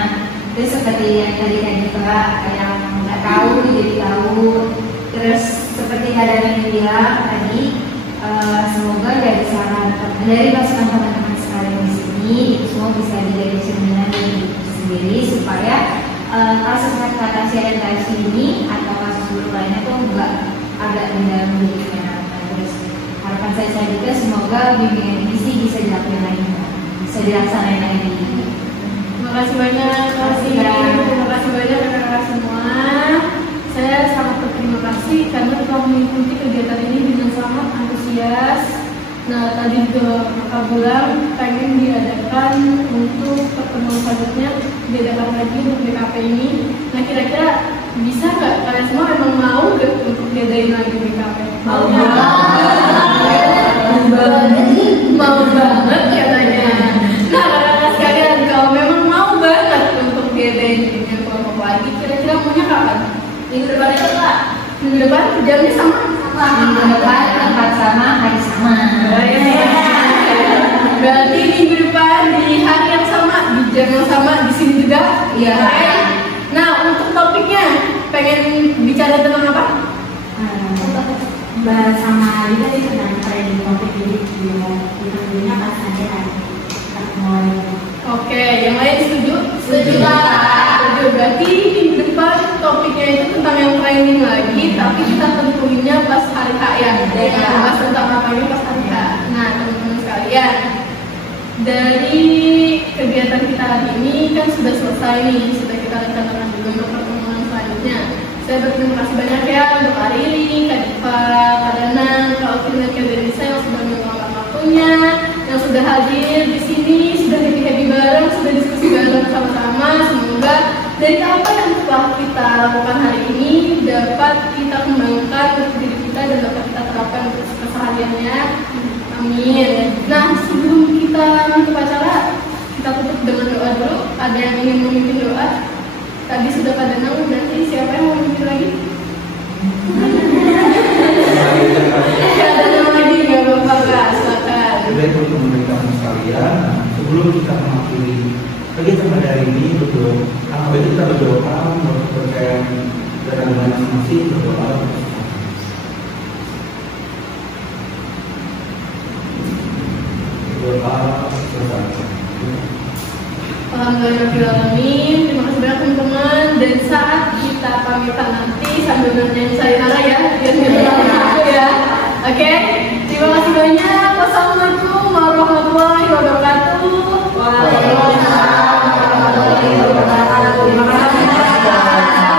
Terus seperti yang tadi kan juga yang nggak tahu jadi tahu. Terus seperti Kak Dana bilang tadi, semoga dari saran dari masukan teman-teman sekalian di sini itu semua bisa dijadi cerminan dari diri sendiri supaya kasus eksploitasi orientasi ini atau kasus buruk lainnya tuh enggak agak dalam dirinya. Terus harapan saya juga semoga bimbingan ini sih bisa dilakukan lagi, bisa dilaksanain lagi. Terima kasih banyak, terima kasih banyak kakak-kakak semua. Saya sangat berterima kasih karena telah mengikuti kegiatan ini dengan sangat antusias. Nah, tadi juga kakak bilang pengen diadakan untuk pertemuan selanjutnya, diadakan lagi untuk BKP ini. Nah, kira-kira bisa nggak kalian semua emang mau nggak untuk diadain lagi BKP? Mau banget katanya. Nah, kakak-kakak sekalian, kalau memang mau banget untuk diadain dengan kelompok lagi, kira-kira maunya kapan? Minggu depan itu Kak? Minggu depan jamnya sama? Minggu depan tempat sama, hari sama. Berarti minggu depan di hari yang sama, di jam yang sama, di sini juga. Iya. Nah, untuk topiknya pengen bicara tentang apa? Sama juga sih tentang trending topik ini di pas aja kan. Oke, yang lain setuju? Setuju Kak. Setuju. Berarti minggu depan topiknya itu tentang yang trending lagi, tapi kita tentuinnya pas hari H ya. Bahas tentang apanya pas hari H. Nah, teman-teman sekalian, dari kegiatan kita hari ini kan sudah selesai nih, sudah kita rencanakan juga untuk pertemuan selanjutnya. Saya berterima kasih banyak ya untuk hari ini, Kak Diva, Kak Danang, Kak Utin, dan Kak Denisa yang sudah meluangkan waktunya, yang sudah hadir di sini, sudah happy bareng, sudah diskusi bareng sama-sama. Semoga dari apa yang telah kita lakukan hari ini dapat kita kembangkan untuk diri kita dan dapat kita terapkan untuk kesehariannya. Amin. Nah, sebelum kita menutup acara, kita tutup dengan doa dulu. Ada yang ingin memimpin doa? Tadi sudah pada nang, nanti siapa yang mau memimpin lagi? Ada yang lagi nggak bapak Kak? Silakan. Baik untuk teman-teman sekalian, sebelum kita mengakhiri kegiatan pada hari ini, kita berdoa untuk berkaitan dengan masing-masing berdoa. Alhamdulillahirobbilalamin. Terima kasih banyak teman-teman. Dan saat kita pamit kita nanti sambil nyanyi sayonara ya, biar kita aku ya. Oke, terima kasih banyak. Wassalamualaikum warahmatullahi wabarakatuh. Waalaikumsalam warahmatullahi wabarakatuh. Terima kasih.